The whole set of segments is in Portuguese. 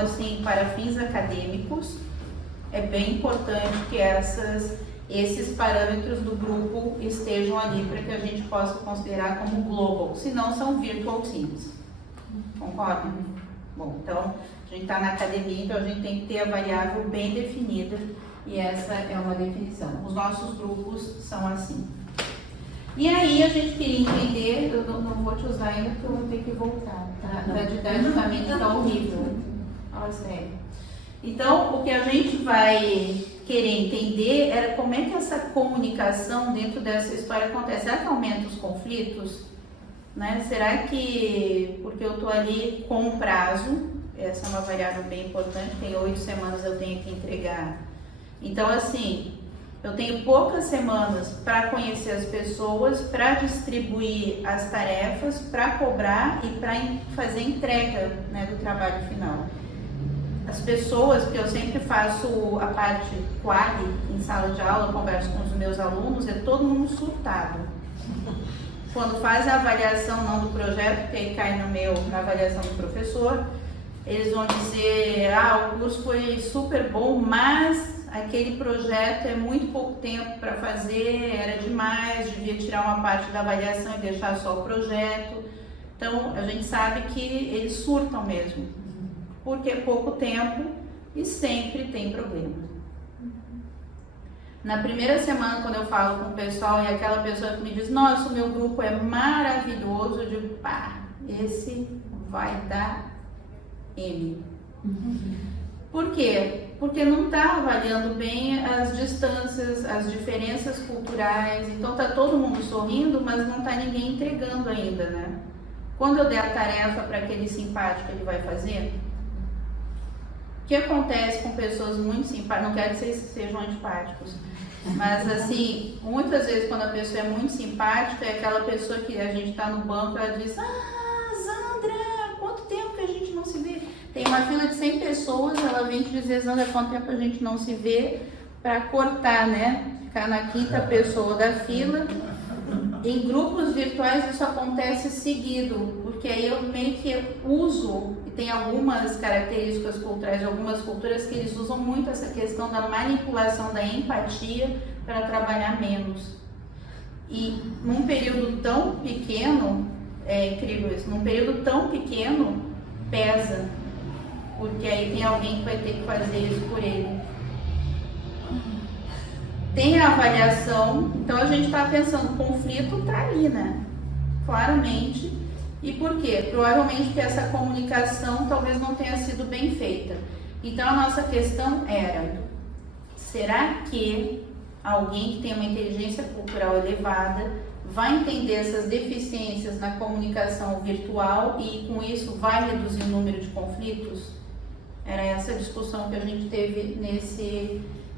assim, para fins acadêmicos, é bem importante que esses parâmetros do grupo estejam ali para que a gente possa considerar como global, senão são virtual teams. Concordam? Bom, então a gente está na academia, então a gente tem que ter a variável bem definida e essa é uma definição. Os nossos grupos são assim. E aí a gente queria entender, eu não vou te usar ainda porque eu vou ter que voltar, tá? Didaticamente está horrível. Fala sério. Então, o que a gente vai querer entender era como é que essa comunicação dentro dessa história acontece. Será que aumenta os conflitos? Né? Será que, porque eu estou ali com um prazo, essa é uma variável bem importante, tem 8 semanas eu tenho que entregar. Então, assim, eu tenho poucas semanas para conhecer as pessoas, para distribuir as tarefas, para cobrar e para fazer entrega, né, do trabalho final. As pessoas, porque eu sempre faço a parte quali em sala de aula, converso com os meus alunos, é todo mundo surtado. Quando faz a avaliação não do projeto, porque aí cai na avaliação do professor, eles vão dizer, o curso foi super bom, mas aquele projeto é muito pouco tempo para fazer, era demais, devia tirar uma parte da avaliação e deixar só o projeto. Então, a gente sabe que eles surtam mesmo, porque é pouco tempo e sempre tem problema. Na primeira semana, quando eu falo com o pessoal e aquela pessoa que me diz, nossa, o meu grupo é maravilhoso, eu digo, esse vai dar M. Por quê? Porque não está avaliando bem as distâncias, as diferenças culturais, então está todo mundo sorrindo, mas não está ninguém entregando ainda, né? Quando eu der a tarefa para aquele simpático, ele vai fazer? O que acontece com pessoas muito simpáticas? Não quero que vocês sejam antipáticos, mas assim, muitas vezes quando a pessoa é muito simpática, é aquela pessoa que a gente está no banco e ela diz, Zandra, quanto tempo que a gente não se vê? Tem uma fila de 100 pessoas, ela vem te dizer, Zandra, quanto tempo a gente não se vê, para cortar, né? Ficar na quinta pessoa da fila. Em grupos virtuais isso acontece seguido, porque aí eu meio que uso, e tem algumas características culturais de algumas culturas que eles usam muito essa questão da manipulação da empatia para trabalhar menos. E num período tão pequeno, é incrível isso, num período tão pequeno, pesa, porque aí tem alguém que vai ter que fazer isso por ele. Tem a avaliação, então a gente está pensando, o conflito está ali, né? Claramente. E por quê? Provavelmente porque essa comunicação talvez não tenha sido bem feita. Então a nossa questão era, será que alguém que tem uma inteligência cultural elevada vai entender essas deficiências na comunicação virtual e com isso vai reduzir o número de conflitos? Era essa discussão que a gente teve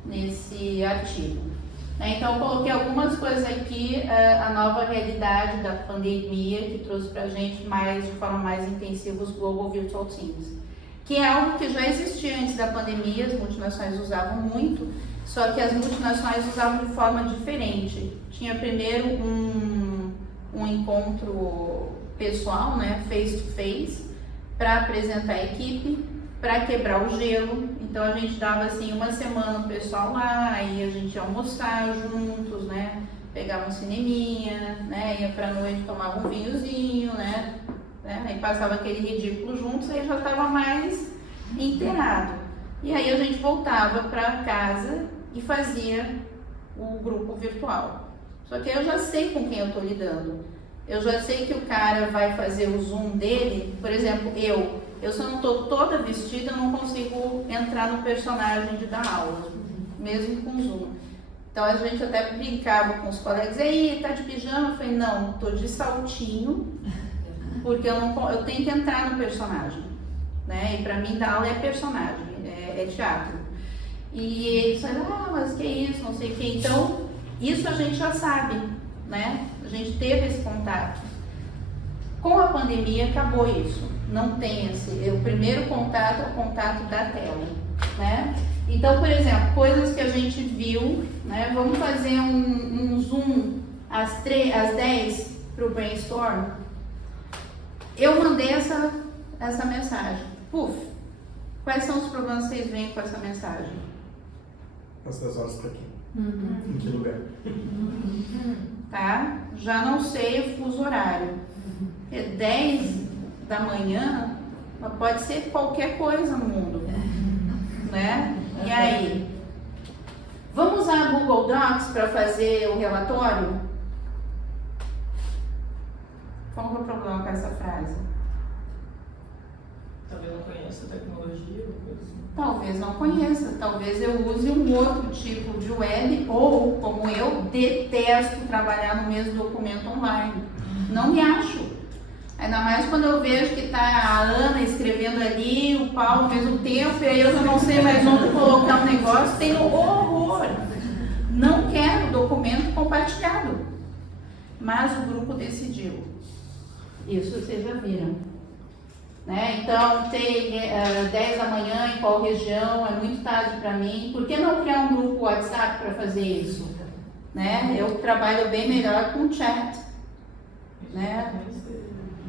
nesse artigo. Então eu coloquei algumas coisas aqui, a nova realidade da pandemia que trouxe para a gente de forma mais intensiva os Global Virtual Teams, que é algo que já existia antes da pandemia, as multinacionais usavam muito, só que as multinacionais usavam de forma diferente. Tinha primeiro um encontro pessoal, né, face to face, para apresentar a equipe, para quebrar o gelo. Então a gente dava assim uma semana o pessoal lá, aí a gente ia almoçar juntos, né? Pegava um cineminha, né? Ia pra noite, tomava um vinhozinho, né? Aí passava aquele ridículo juntos, aí já estava mais inteirado. E aí a gente voltava para casa e fazia o grupo virtual. Só que eu já sei com quem eu estou lidando. Eu já sei que o cara vai fazer o Zoom dele, por exemplo, eu se eu não estou toda vestida, eu não consigo entrar no personagem de dar aula, mesmo com Zoom. Então a gente até brincava com os colegas, e aí, tá de pijama? Eu falei, não, tô de saltinho, porque eu tenho que entrar no personagem, né? E para mim dar aula é personagem, é teatro. E eles falaram, mas que isso, não sei o que. Então, isso a gente já sabe, né? A gente teve esse contato. Com a pandemia acabou isso. Não tem o primeiro contato é o contato da tela, né? Então, por exemplo, coisas que a gente viu, né? Vamos fazer um Zoom às 10 para o brainstorm. Eu mandei essa mensagem. Puf, Quais são os problemas que vocês veem com essa mensagem? Quantas horas para quê? Em que lugar? Tá? Já não sei o fuso horário. É 10 da manhã, mas pode ser qualquer coisa no mundo, né? E aí? Vamos usar a Google Docs para fazer o relatório? Qual que é o problema com essa frase? Talvez não conheça a tecnologia ou coisa assim. Talvez não conheça, talvez eu use um outro tipo de web ou, como eu, detesto trabalhar no mesmo documento online. Não me acho. Ainda mais quando eu vejo que tá a Ana escrevendo ali, o Paulo ao mesmo tempo, e aí eu já não sei mais onde colocar o negócio, tenho horror. Não quero documento compartilhado. Mas o grupo decidiu. Isso vocês já viram. Né? Então, tem 10 da manhã em qual região, é muito tarde para mim. Por que não criar um grupo WhatsApp para fazer isso? Né? Eu trabalho bem melhor com chat. Né?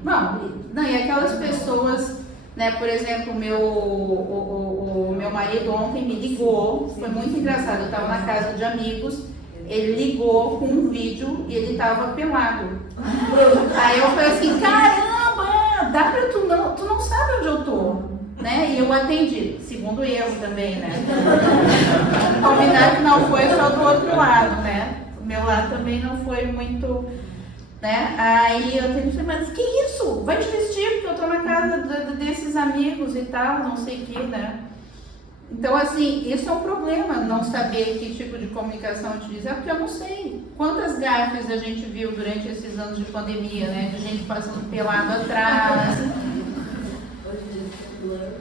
Não, e aquelas pessoas, né, por exemplo, o meu marido ontem me ligou, foi muito engraçado, eu estava na casa de amigos, ele ligou com um vídeo e ele estava pelado. Aí eu falei assim, caramba, dá pra tu não sabe onde eu tô, né? E eu atendi, segundo eu também, né? Combinar que não foi só do outro lado, né? O meu lado também não foi muito, né? Aí eu atendi, mas que isso? Vai te vestir, porque eu tô na casa desses amigos e tal, não sei o que, né? Então, assim, isso é um problema, não saber que tipo de comunicação utilizar, porque eu não sei. Quantas gafes a gente viu durante esses anos de pandemia, né? De gente passando pelado atrás.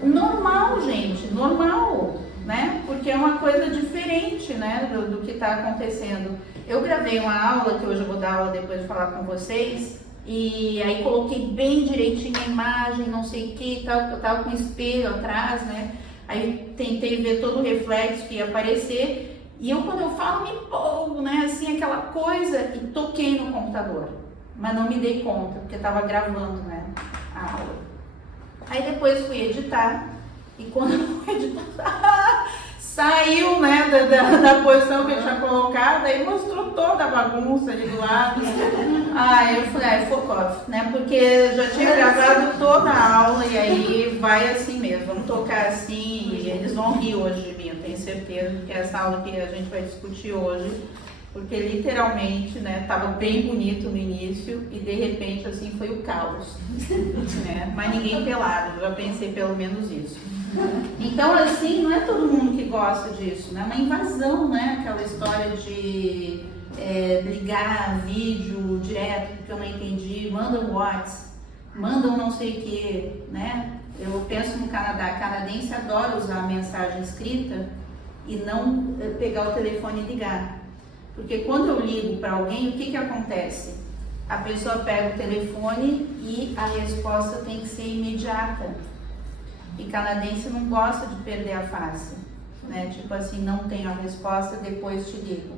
Normal, gente, normal, né? Porque é uma coisa diferente, né? Do que está acontecendo. Eu gravei uma aula, que hoje eu vou dar aula depois de falar com vocês, e aí coloquei bem direitinho a imagem, não sei o que, tal, eu tava com um espelho atrás, né? Aí tentei ver todo o reflexo que ia aparecer, e eu, quando eu falo, me empolgo, né, assim, aquela coisa, e toquei no computador, mas não me dei conta, porque estava gravando, né, a aula. Aí depois fui editar, e quando eu fui editar, saiu, né, da posição que eu tinha colocado, aí mostrou toda a bagunça ali do lado. Aí eu falei, fuck off, né, porque já tinha gravado toda a aula, e aí vai assim mesmo, vamos tocar assim, e eles vão rir hoje de mim, eu tenho certeza, porque essa aula que a gente vai discutir hoje, porque literalmente, né, tava bem bonito no início, e de repente, assim, foi o caos, né, mas ninguém pelado, eu já pensei pelo menos isso. Então, assim, não é todo mundo que gosta disso, né? É uma invasão, né? Aquela história de ligar vídeo direto, porque eu não entendi, manda um WhatsApp, manda um não sei o que, né? Eu penso no Canadá, canadense adora usar a mensagem escrita e não pegar o telefone e ligar. Porque quando eu ligo para alguém, o que acontece? A pessoa pega o telefone e a resposta tem que ser imediata. E canadense não gosta de perder a face, né? Tipo assim, não tenho a resposta, depois te ligo.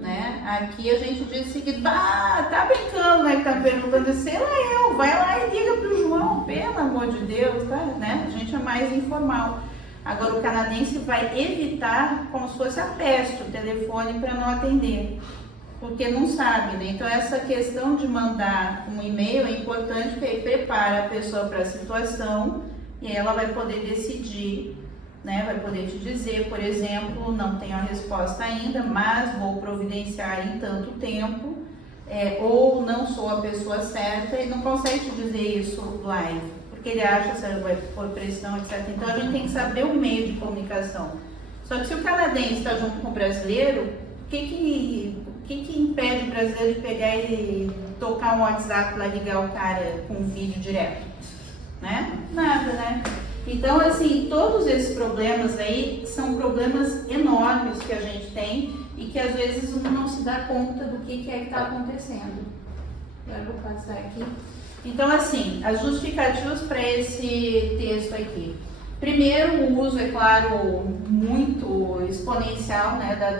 Né? Aqui a gente diz o seguinte, tá brincando, né? Que tá perguntando, sei lá eu, vai lá e liga pro João, pelo amor de Deus, tá? Né? A gente é mais informal. Agora o canadense vai evitar como se fosse a peste o telefone para não atender, porque não sabe, né? Então essa questão de mandar um e-mail é importante, porque aí prepara a pessoa para a situação e ela vai poder decidir, né? Vai poder te dizer, por exemplo, não tenho a resposta ainda, mas vou providenciar em tanto tempo, ou não sou a pessoa certa, e não consegue te dizer isso live, porque ele acha que você vai pôr pressão, etc. Então a gente tem que saber o meio de comunicação. Só que se o canadense está junto com o brasileiro, o que impede o brasileiro de pegar e tocar um WhatsApp para ligar o cara com um vídeo direto? Né? Nada, né? Então, assim, todos esses problemas aí são problemas enormes que a gente tem e que às vezes um não se dá conta do que é que está acontecendo. Agora eu vou passar aqui. Então, assim, as justificativas para esse texto aqui. Primeiro, o uso, é claro, muito exponencial, né, da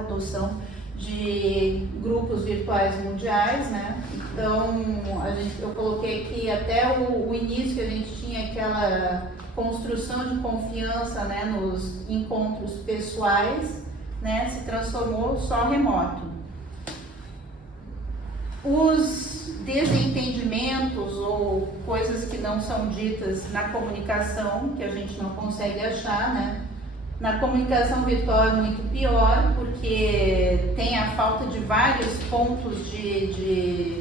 adoção de grupos virtuais mundiais, né? Então, eu coloquei aqui até o início que a gente tinha aquela construção de confiança, né, nos encontros pessoais, né, se transformou só remoto. Os desentendimentos ou coisas que não são ditas na comunicação, que a gente não consegue achar, né? Na comunicação virtual é muito pior, porque tem a falta de vários pontos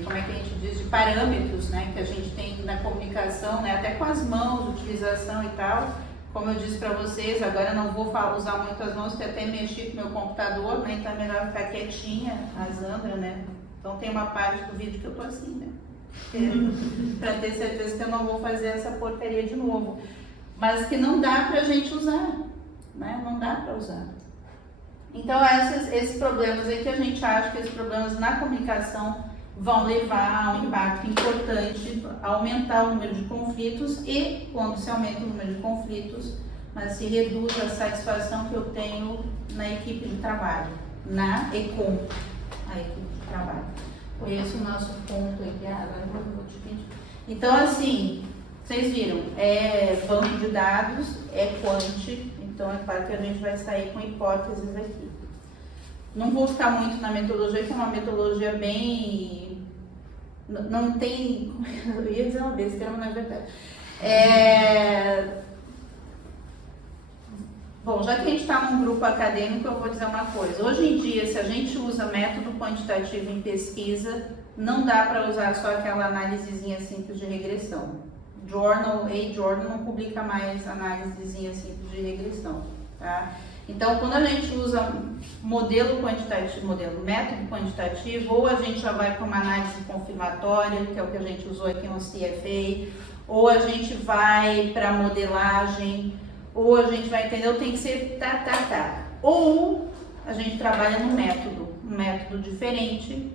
como é que a gente diz, de parâmetros, né, que a gente tem na comunicação, né, até com as mãos, utilização e tal. Como eu disse para vocês, agora eu não vou usar muito as mãos, porque até mexi com o meu computador, né, então é melhor ficar quietinha, a Zandra, né. Então tem uma parte do vídeo que eu tô assim, né, para ter certeza que eu não vou fazer essa porcaria de novo. Mas que não dá pra gente usar. Né? Não dá para usar. Então, esses problemas aí que a gente acha que esses problemas na comunicação vão levar a um impacto importante, aumentar o número de conflitos e, quando se aumenta o número de conflitos, mas se reduz a satisfação que eu tenho na equipe de trabalho, na e com a equipe de trabalho. Foi esse o nosso ponto aqui. Agora eu vou te pedir. Então, assim, vocês viram, é banco de dados, é quant. Então, é claro que a gente vai sair com hipóteses aqui. Não vou ficar muito na metodologia, que é uma metodologia bem... Não tem... Eu ia dizer uma besteira, mas não é verdade. Bom, já que a gente está num grupo acadêmico, eu vou dizer uma coisa. Hoje em dia, se a gente usa método quantitativo em pesquisa, não dá para usar só aquela análisezinha simples de regressão. Journal não publica mais análisezinha simples de regressão, tá? Então, quando a gente usa método quantitativo, ou a gente já vai para uma análise confirmatória, que é o que a gente usou aqui no CFA, ou a gente vai para modelagem, ou a gente vai, entendeu? Tem que ser Ou a gente trabalha no um método diferente.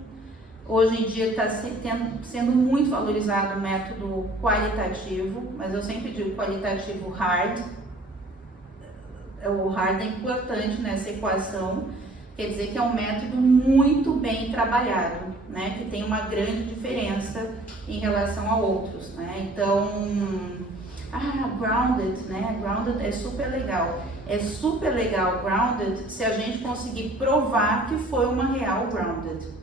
Hoje em dia está sendo muito valorizado o método qualitativo, mas eu sempre digo qualitativo hard. O hard é importante nessa equação, quer dizer que é um método muito bem trabalhado, né? Que tem uma grande diferença em relação a outros, né? Então, grounded, né? Grounded é super legal. É super legal grounded se a gente conseguir provar que foi uma real grounded.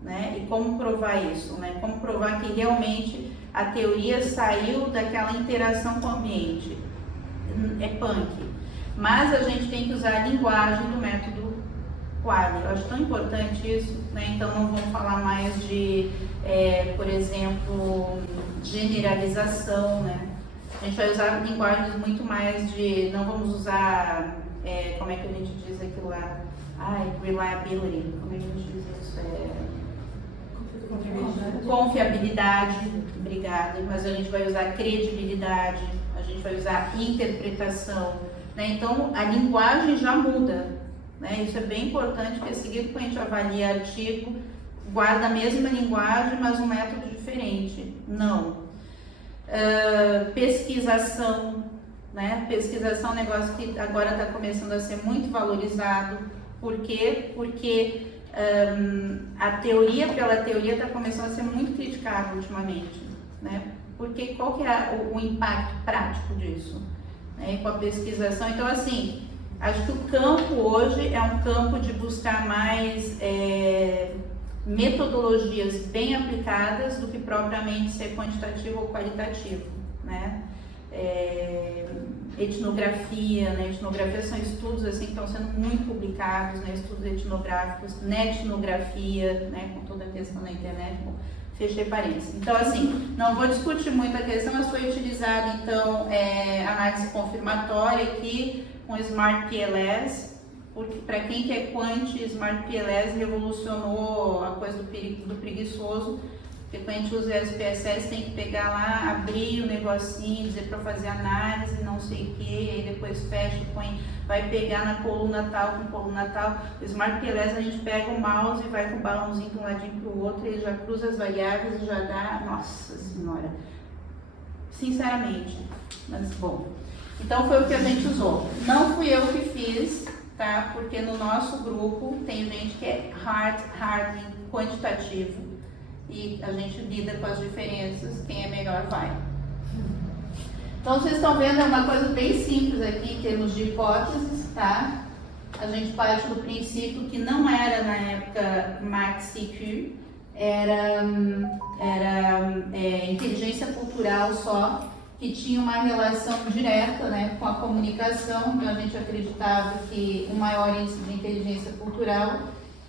Né? E como provar isso? Né? Como provar que realmente a teoria saiu daquela interação com o ambiente? É punk. Mas a gente tem que usar a linguagem do método Quali. Eu acho tão importante isso, né? Então não vamos falar mais de, por exemplo, generalização, né? A gente vai usar linguagens muito mais de, não vamos usar, como é que a gente diz aquilo lá? Reliability, como é que a gente diz isso? Confiabilidade, obrigada, mas a gente vai usar credibilidade, a gente vai usar interpretação, né? Então a linguagem já muda, né? Isso é bem importante, porque seguido que a gente avalia artigo, guarda a mesma linguagem, mas um método diferente. Não. Pesquisação, né? Pesquisação é um negócio que agora está começando a ser muito valorizado. Por quê? Porque a teoria pela teoria está começando a ser muito criticada ultimamente, né? Porque qual que é o impacto prático disso, né? Com a pesquisação. Então, assim, acho que o campo hoje é um campo de buscar mais metodologias bem aplicadas do que propriamente ser quantitativo ou qualitativo, né? Etnografia, né? Etnografia são estudos assim que estão sendo muito publicados, né? Estudos etnográficos, netnografia, né? Com toda a questão da internet, fechei parênteses. Então, assim, não vou discutir muito a questão, mas foi utilizada, então, análise confirmatória aqui com Smart PLS, porque para quem quer quant, Smart PLS revolucionou a coisa do preguiçoso. Porque quando a gente usa SPSS tem que pegar lá, abrir o negocinho, dizer para fazer análise, não sei o que, aí depois fecha, põe, vai pegar na coluna tal, com coluna tal. O Smart PLS a gente pega o mouse e vai com o balãozinho de um ladinho para o outro, ele já cruza as variáveis e já dá, nossa senhora, sinceramente, mas bom. Então foi o que a gente usou. Não fui eu que fiz, tá? Porque no nosso grupo tem gente que é hard quantitativo e a gente lida com as diferenças, quem é melhor vai. Então vocês estão vendo, é uma coisa bem simples aqui em termos de hipóteses, tá? A gente parte do princípio que não era na época Max-IQ, era inteligência cultural só, que tinha uma relação direta, né, com a comunicação. Então a gente acreditava que o maior índice de inteligência cultural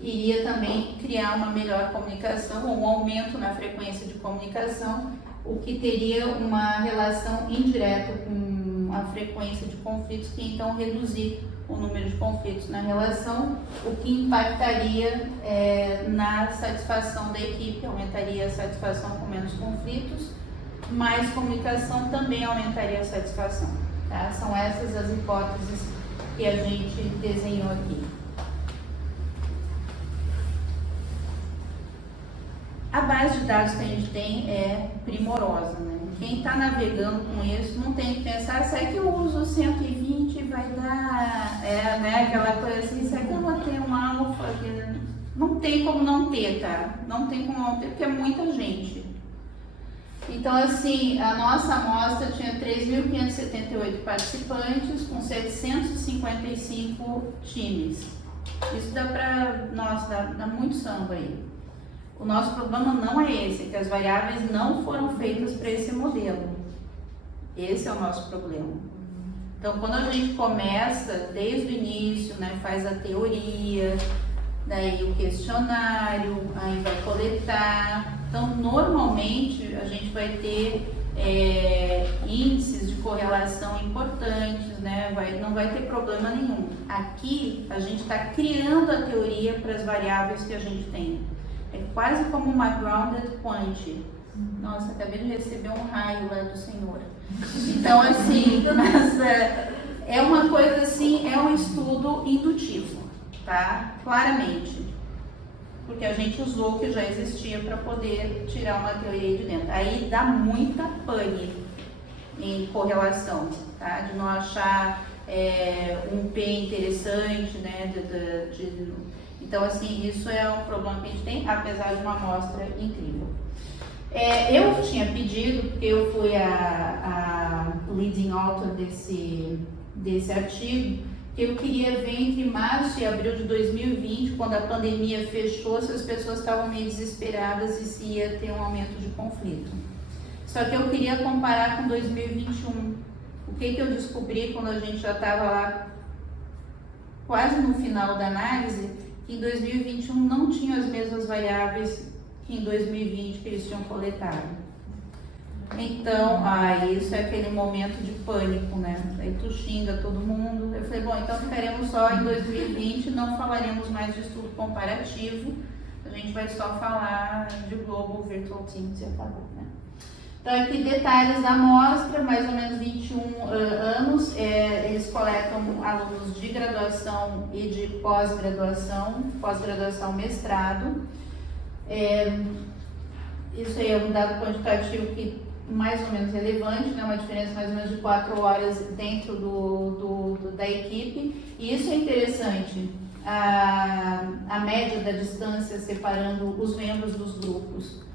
iria também criar uma melhor comunicação, ou um aumento na frequência de comunicação, o que teria uma relação indireta com a frequência de conflitos, que então reduzir o número de conflitos na relação, o que impactaria na satisfação da equipe, aumentaria a satisfação com menos conflitos, mais comunicação também aumentaria a satisfação. Tá? São essas as hipóteses que a gente desenhou aqui. A base de dados que a gente tem é primorosa, né? Quem está navegando com isso não tem que pensar, será que eu uso 120 e vai dar, né, aquela coisa assim, será que eu vou ter um alfa? Não tem como não ter, tá? Não tem como não ter, porque é muita gente. Então, assim, a nossa amostra tinha 3.578 participantes com 755 times. Isso dá para, nossa, dá muito samba aí. O nosso problema não é esse, é que as variáveis não foram feitas para esse modelo. Esse é o nosso problema. Então, quando a gente começa desde o início, né, faz a teoria, daí o questionário, aí vai coletar. Então, normalmente, a gente vai ter índices de correlação importantes, né? Não vai ter problema nenhum. Aqui, a gente está criando a teoria para as variáveis que a gente tem. É quase como uma grounded quantity. Nossa, acabei de receber um raio lá do Senhor. Então, assim, mas, é uma coisa assim, é um estudo indutivo, tá? Claramente. Porque a gente usou o que já existia para poder tirar uma teoria de dentro. Aí dá muita pane em correlação, tá? De não achar um P interessante, né? Então, assim, isso é um problema que a gente tem, apesar de uma amostra incrível. Eu tinha pedido, porque eu fui a leading author desse artigo, que eu queria ver entre março e abril de 2020, quando a pandemia fechou, se as pessoas estavam meio desesperadas e se ia ter um aumento de conflito. Só que eu queria comparar com 2021. O que eu descobri quando a gente já estava lá quase no final da análise, que em 2021 não tinha as mesmas variáveis que em 2020 que eles tinham coletado. Então, isso é aquele momento de pânico, né? Aí tu xinga todo mundo. Eu falei, bom, então ficaremos só em 2020, não falaremos mais de estudo comparativo, a gente vai só falar de Global Virtual Teams e acabou, né? Então, aqui detalhes da amostra, mais ou menos 21 anos, eles coletam alunos de graduação e de pós-graduação, mestrado. Isso aí é um dado quantitativo que mais ou menos relevante, né? Uma diferença mais ou menos de 4 horas dentro da equipe. E isso é interessante, a média da distância separando os membros dos grupos.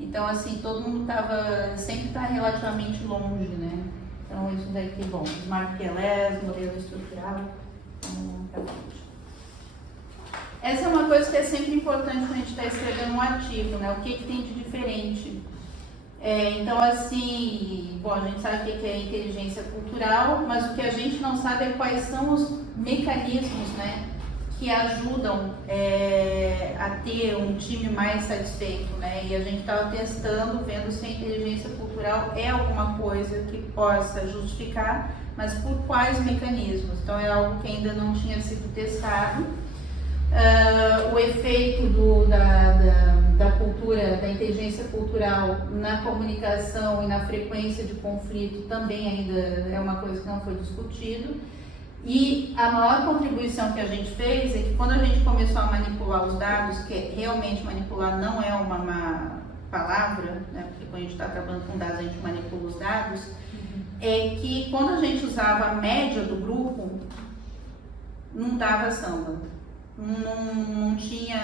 Então, assim, todo mundo sempre está relativamente longe, né? Então, isso daqui é bom. Smart PLS, modelo estrutural, essa é uma coisa que é sempre importante quando a gente está escrevendo um artigo, né? O que tem de diferente? Então, assim, bom, a gente sabe o que é inteligência cultural, mas o que a gente não sabe é quais são os mecanismos, né, que ajudam a ter um time mais satisfeito, né? E a gente estava testando, vendo se a inteligência cultural é alguma coisa que possa justificar, mas por quais mecanismos. Então, é algo que ainda não tinha sido testado. O efeito da cultura, da inteligência cultural na comunicação e na frequência de conflito também ainda é uma coisa que não foi discutido. E a maior contribuição que a gente fez é que quando a gente começou a manipular os dados, que realmente manipular não é uma má palavra, né, porque quando a gente está trabalhando com dados a gente manipula os dados, é que quando a gente usava a média do grupo, não dava samba. Não tinha,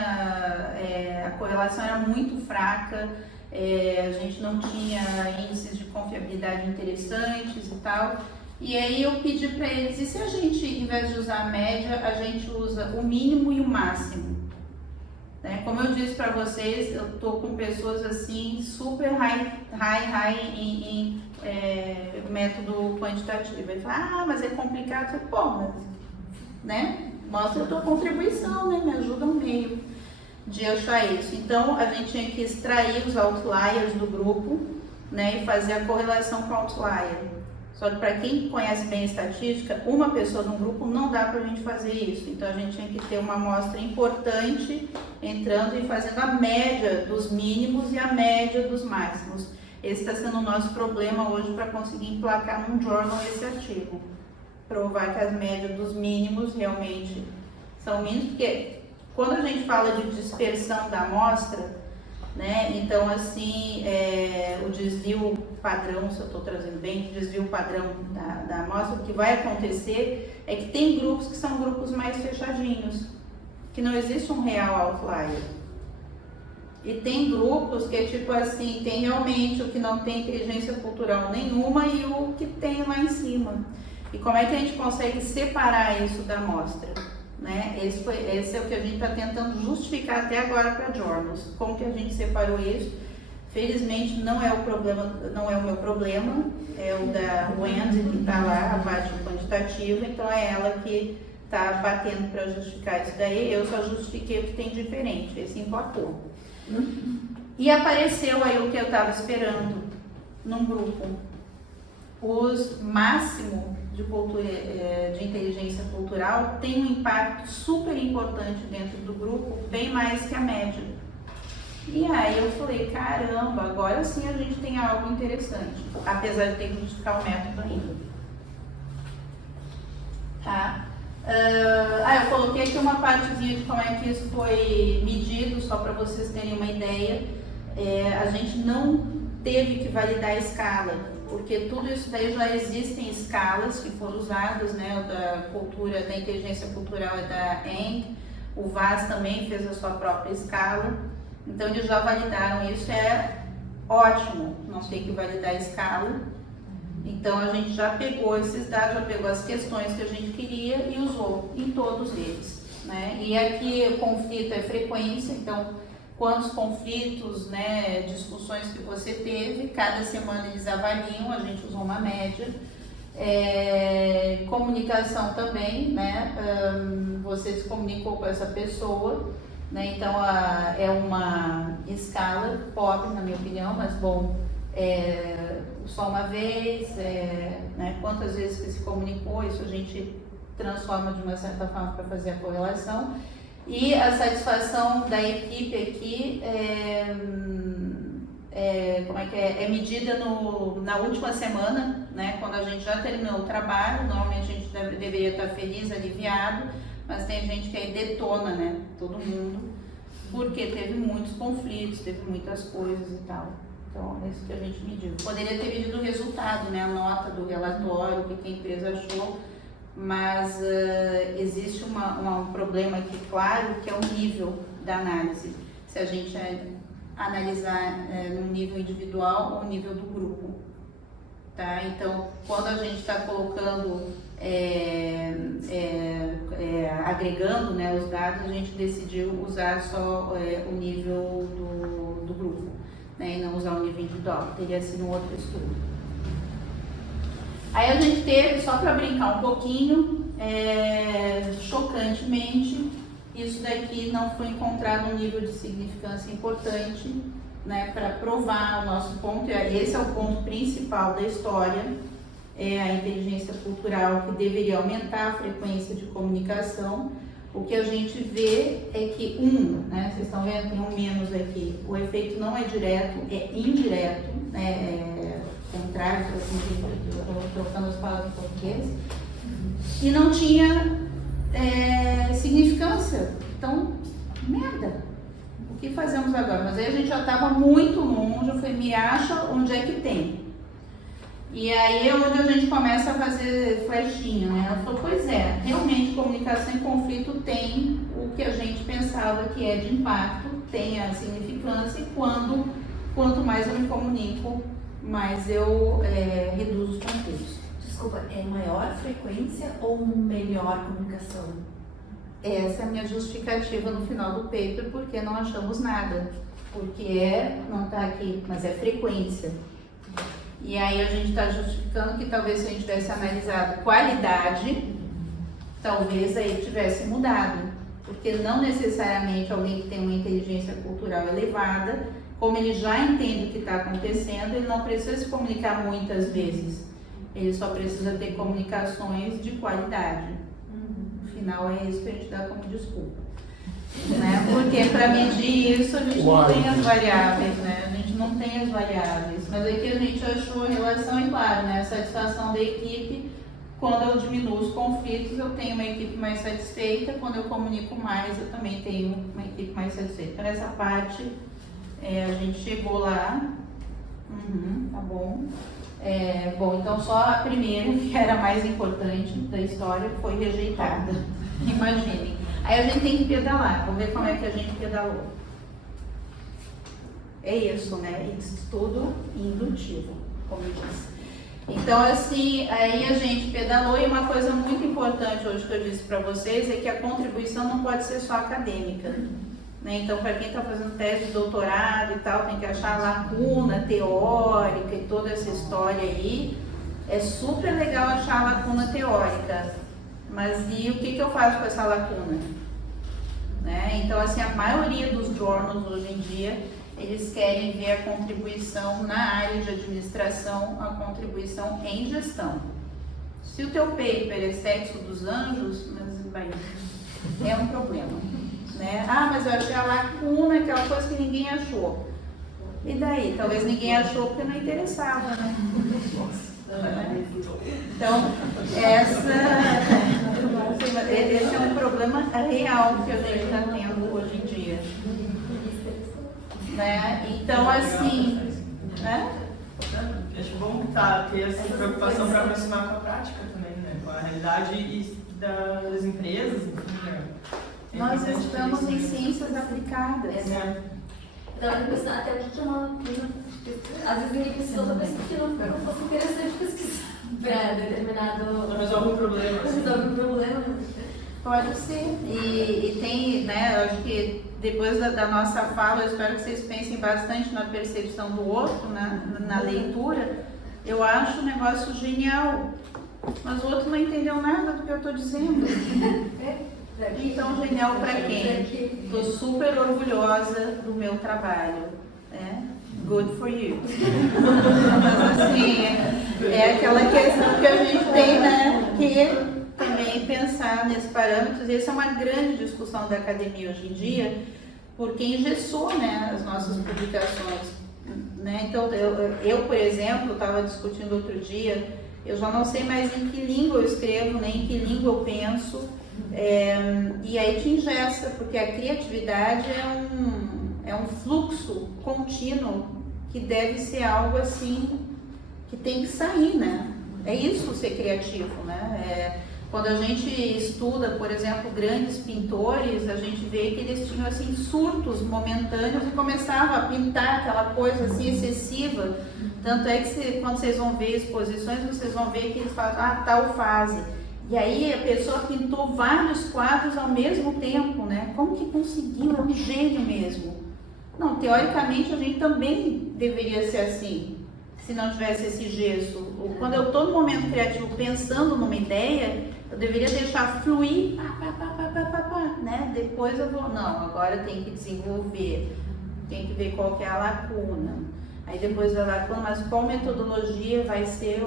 a correlação era muito fraca, a gente não tinha índices de confiabilidade interessantes e tal. E aí eu pedi para eles, e se a gente, em vez de usar a média, a gente usa o mínimo e o máximo? Né? Como eu disse para vocês, eu tô com pessoas assim, super high em método quantitativo. Ele fala, mas é complicado. Eu falo, mas, né? Mostra a tua contribuição, né? Me ajuda um meio de achar isso. Então, a gente tinha que extrair os outliers do grupo, né? E fazer a correlação com o outlier. Só que para quem conhece bem a estatística, uma pessoa num grupo não dá para a gente fazer isso. Então, a gente tinha que ter uma amostra importante entrando e fazendo a média dos mínimos e a média dos máximos. Esse está sendo o nosso problema hoje para conseguir emplacar num journal esse artigo. Provar que as médias dos mínimos realmente são mínimos, porque quando a gente fala de dispersão da amostra, né, então assim, o desvio padrão, se eu estou trazendo bem, o desvio padrão da amostra, o que vai acontecer é que tem grupos que são grupos mais fechadinhos, que não existe um real outlier. E tem grupos que é tipo assim, tem realmente o que não tem inteligência cultural nenhuma e o que tem lá em cima. E como é que a gente consegue separar isso da amostra? Né? Esse é o que a gente está tentando justificar até agora para journals. Como que a gente separou isso? Felizmente não é o problema, não é o meu problema, é o da Wendy que está lá, a parte quantitativa, então é ela que está batendo para justificar isso daí. Eu só justifiquei o que tem diferente, esse empatou. E apareceu aí o que eu estava esperando num grupo. Os máximo de inteligência cultural tem um impacto super importante dentro do grupo, bem mais que a média. E aí eu falei, caramba, agora sim a gente tem algo interessante, apesar de ter que justificar o método ainda. Tá? Eu coloquei aqui uma partezinha de como é que isso foi medido, só para vocês terem uma ideia. A gente não teve que validar a escala, porque tudo isso daí já existem escalas que foram usadas, né? O da cultura, da inteligência cultural é da Eng, o VAS também fez a sua própria escala, então eles já validaram isso, é ótimo não ter que validar a escala. Então a gente já pegou esses dados, já pegou as questões que a gente queria e usou em todos eles, né? E aqui o conflito é frequência, então quantos conflitos, né, discussões que você teve, cada semana eles avaliam, a gente usou uma média. Comunicação também, né, você se comunicou com essa pessoa, né, então é uma escala pobre, na minha opinião, mas bom, só uma vez, né, quantas vezes que se comunicou, isso a gente transforma de uma certa forma para fazer a correlação. E a satisfação da equipe aqui é medida na última semana, né, quando a gente já terminou o trabalho. Normalmente a gente deveria estar feliz, aliviado, mas tem gente que aí detona, né, todo mundo, porque teve muitos conflitos, teve muitas coisas e tal. Então, é isso que a gente mediu. Poderia ter medido o resultado, né, a nota do relatório, o que a empresa achou, mas existe um problema aqui, claro, que é o nível da análise. Se a gente analisar no nível individual ou no nível do grupo. Tá? Então, quando a gente está colocando, agregando, né, os dados, a gente decidiu usar só o nível do grupo, né, e não usar o nível individual. Teria sido um outro estudo. Aí a gente teve, só para brincar um pouquinho, chocantemente, isso daqui não foi encontrado um nível de significância importante, né, para provar o nosso ponto. Esse é o ponto principal da história, a inteligência cultural, que deveria aumentar a frequência de comunicação. O que a gente vê é que né, vocês estão vendo, tem um menos aqui, o efeito não é direto, é indireto, né, contrário, assim, trocando as palavras em português, e não tinha significância. Então, merda, o que fazemos agora? Mas aí a gente já estava muito longe, eu falei, me acha onde é que tem. E aí é onde a gente começa a fazer flechinha, né? Ela falou, pois é, realmente comunicação em conflito tem o que a gente pensava que é de impacto, tem a significância, e quanto mais eu me comunico, mais eu reduzo os conflitos. Desculpa, é maior frequência ou melhor comunicação? Essa é a minha justificativa no final do paper, porque não achamos nada. Porque não está aqui, mas é frequência. E aí a gente está justificando que talvez se a gente tivesse analisado qualidade, talvez aí tivesse mudado. Porque não necessariamente alguém que tem uma inteligência cultural elevada, como ele já entende o que está acontecendo, ele não precisa se comunicar muitas vezes. Ele só precisa ter comunicações de qualidade. No final é isso que a gente dá como desculpa. Né? Porque para medir isso a gente não tem as variáveis, né? A gente não tem as variáveis. Mas aqui a gente achou a relação, e claro, né? A satisfação da equipe, quando eu diminuo os conflitos, eu tenho uma equipe mais satisfeita. Quando eu comunico mais, eu também tenho uma equipe mais satisfeita. Então essa parte a gente chegou lá. Tá bom. Bom, então só a primeira, que era a mais importante da história, foi rejeitada. Imaginem. Aí a gente tem que pedalar. Vamos ver como é que a gente pedalou. É isso, né? Estudo indutivo, como eu disse. Então, assim, aí a gente pedalou, e uma coisa muito importante hoje que eu disse para vocês é que a contribuição não pode ser só acadêmica. Né? Então, para quem está fazendo tese de doutorado e tal, tem que achar lacuna teórica e toda essa história aí. É super legal achar a lacuna teórica. Mas e o que eu faço com essa lacuna? Né? Então, assim, a maioria dos journals hoje em dia, eles querem ver a contribuição na área de administração, a contribuição em gestão. Se o teu paper é sexo dos anjos, mas bem, é um problema. Né? Ah, mas eu achei a lacuna, aquela coisa que ninguém achou. E daí? Talvez ninguém achou porque não interessava, né? Então, esse é um problema real que a gente está tendo hoje em dia. Né? Então, assim... Né? Acho bom ter essa preocupação para aproximar com a prática também, né? Com a realidade e das empresas, enfim, né? Nós estamos em ciências aplicadas. Estava pensando até o que é uma lacuna. Às vezes ninguém precisou da pesquisa, que não fosse interessante pesquisar para determinado... Não resolve o problema. Não resolve o problema. Pode ser. E tem, né, eu acho que depois da nossa fala, eu espero que vocês pensem bastante na percepção do outro, na leitura. Eu acho um negócio genial, mas o outro não entendeu nada do que eu estou dizendo. Então, genial para quem? Estou super orgulhosa do meu trabalho. Né? Good for you. Mas assim, é aquela questão que a gente tem, né, que também pensar nesses parâmetros. E essa é uma grande discussão da academia hoje em dia, porque engessou, né, as nossas publicações. Né? Então, eu, por exemplo, estava discutindo outro dia, eu já não sei mais em que língua eu escrevo, nem em que língua eu penso. E aí te engessa, porque a criatividade é um fluxo contínuo que deve ser algo assim que tem que sair, né? É isso ser criativo, né? Quando a gente estuda, por exemplo, grandes pintores, a gente vê que eles tinham assim surtos momentâneos e começavam a pintar aquela coisa assim excessiva. Tanto é que quando vocês vão ver exposições, vocês vão ver que eles falam, tal fase. E aí a pessoa pintou vários quadros ao mesmo tempo, né? Como que conseguiu? É um gênio mesmo. Não, teoricamente a gente também deveria ser assim, se não tivesse esse gesso. Quando eu estou no momento criativo pensando numa ideia, eu deveria deixar fluir, né? Depois eu vou, não, agora tem que desenvolver, tem que ver qual que é a lacuna. Aí depois da lacuna, mas qual metodologia vai ser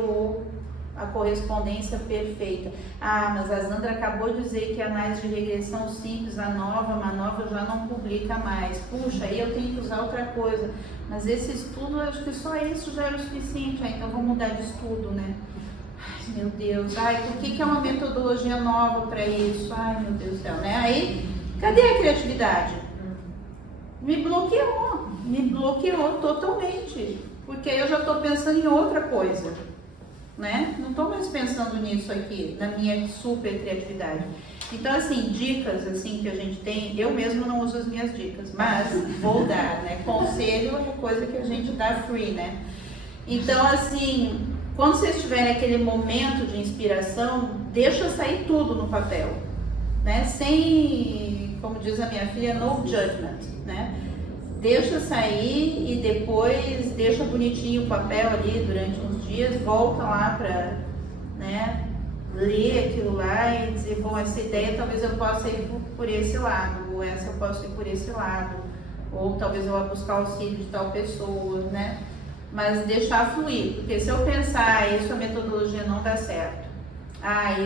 a correspondência perfeita? Ah, mas a Zandra acabou de dizer que a análise de regressão simples, a Manova já não publica mais. Puxa, aí eu tenho que usar outra coisa. Mas esse estudo, eu acho que só isso já era o suficiente. Ah, então vou mudar de estudo, né? Ai, meu Deus. Ai, por que é uma metodologia nova para isso? Ai, meu Deus do céu, né? Aí, cadê a criatividade? Me bloqueou totalmente. Porque aí eu já estou pensando em outra coisa. né? Não estou mais pensando nisso aqui, na minha super criatividade. Então, assim, dicas assim que a gente tem, eu mesmo não uso as minhas dicas, mas vou dar, né? Conselho é coisa que a gente dá free, né? Então, assim, quando vocês tiverem aquele momento de inspiração, deixa sair tudo no papel, né? Sem, como diz a minha filha, no judgment, né? Deixa sair e depois deixa bonitinho o papel ali durante uns dias, volta lá para, né, ler aquilo lá e dizer, bom, essa ideia talvez eu possa ir por esse lado, ou essa eu posso ir por esse lado, ou talvez eu vá buscar auxílio de tal pessoa, né? Mas deixar fluir, porque se eu pensar, isso a metodologia não dá certo,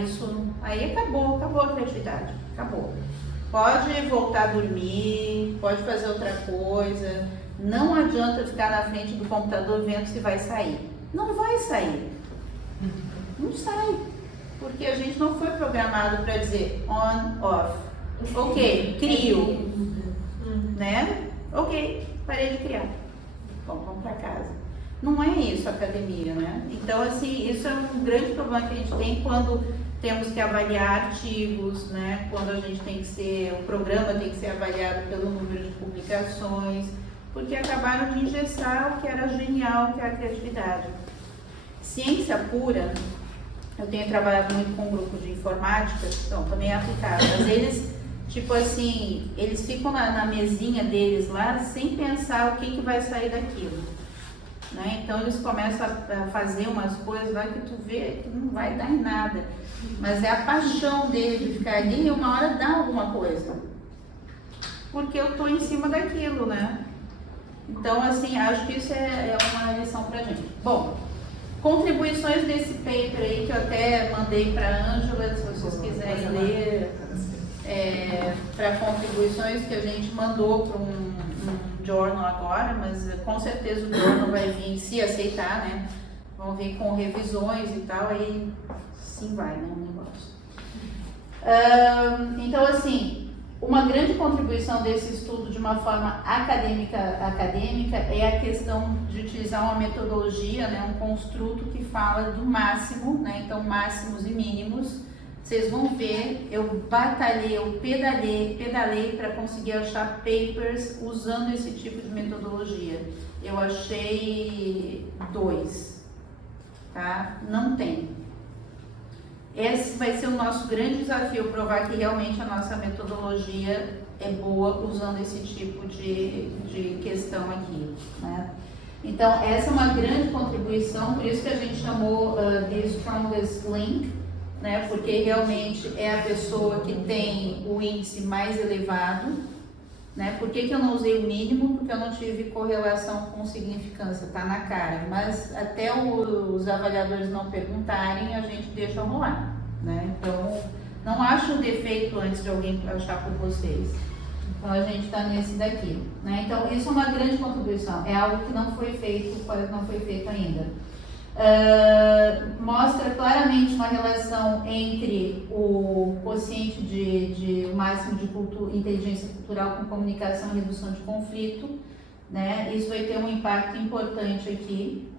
isso, aí acabou a criatividade, acabou. Pode voltar a dormir, pode fazer outra coisa, não adianta ficar na frente do computador vendo se vai sair. Não vai sair, não sai, porque a gente não foi programado para dizer on, off. Ok, crio, né? Ok, parei de criar, vamos para casa. Não é isso a academia, né? Então, assim, isso é um grande problema que a gente tem quando temos que avaliar artigos, né? Quando a gente tem que ser, o programa tem que ser avaliado pelo número de publicações, porque acabaram de engessar o que era genial, que é a criatividade. Ciência pura, eu tenho trabalhado muito com um grupo de informática, então também é aplicado, mas eles, tipo assim, eles ficam na mesinha deles lá sem pensar o que vai sair daquilo. Né? Então eles começam a fazer umas coisas lá que tu vê que não vai dar em nada, mas é a paixão dele de ficar ali e uma hora dá alguma coisa, porque eu tô em cima daquilo, né? Então, assim, acho que isso é uma lição pra gente. Bom, contribuições desse paper aí que eu até mandei para a Ângela, se vocês quiserem ler, para contribuições que a gente mandou para um journal agora, mas com certeza o journal vai vir, se aceitar, né? Vão vir com revisões e tal, aí sim vai, né, o negócio. Então, assim, uma grande contribuição desse estudo de uma forma acadêmica é a questão de utilizar uma metodologia, né, um construto que fala do máximo, né, então máximos e mínimos. Vocês vão ver, eu batalhei, eu pedalei para conseguir achar papers usando esse tipo de metodologia. Eu achei 2, tá? Não tem. Esse vai ser o nosso grande desafio, provar que realmente a nossa metodologia é boa usando esse tipo de questão aqui, né? Então, essa é uma grande contribuição, por isso que a gente chamou The Strongest Link, né, porque realmente é a pessoa que tem o índice mais elevado, né? Por que eu não usei o mínimo? Porque eu não tive correlação com significância, tá na cara, mas até os avaliadores não perguntarem, a gente deixa rolar, né? Então, não acho um defeito antes de alguém achar por vocês. Então, a gente está nesse daqui, né? Então, isso é uma grande contribuição, é algo que não foi feito, quase não foi feito ainda. Mostra claramente uma relação entre o quociente de máximo de inteligência cultural com comunicação e redução de conflito, né? Isso vai ter um impacto importante aqui.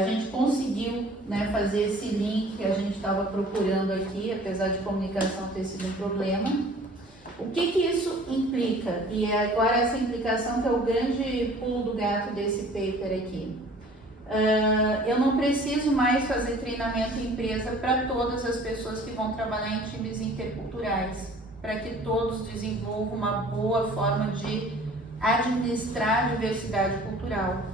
A gente conseguiu, né, fazer esse link que a gente estava procurando aqui, apesar de comunicação ter sido um problema. O que isso implica? E é agora essa implicação que é o grande pulo do gato desse paper aqui. Eu não preciso mais fazer treinamento em empresa para todas as pessoas que vão trabalhar em times interculturais, para que todos desenvolvam uma boa forma de administrar a diversidade cultural.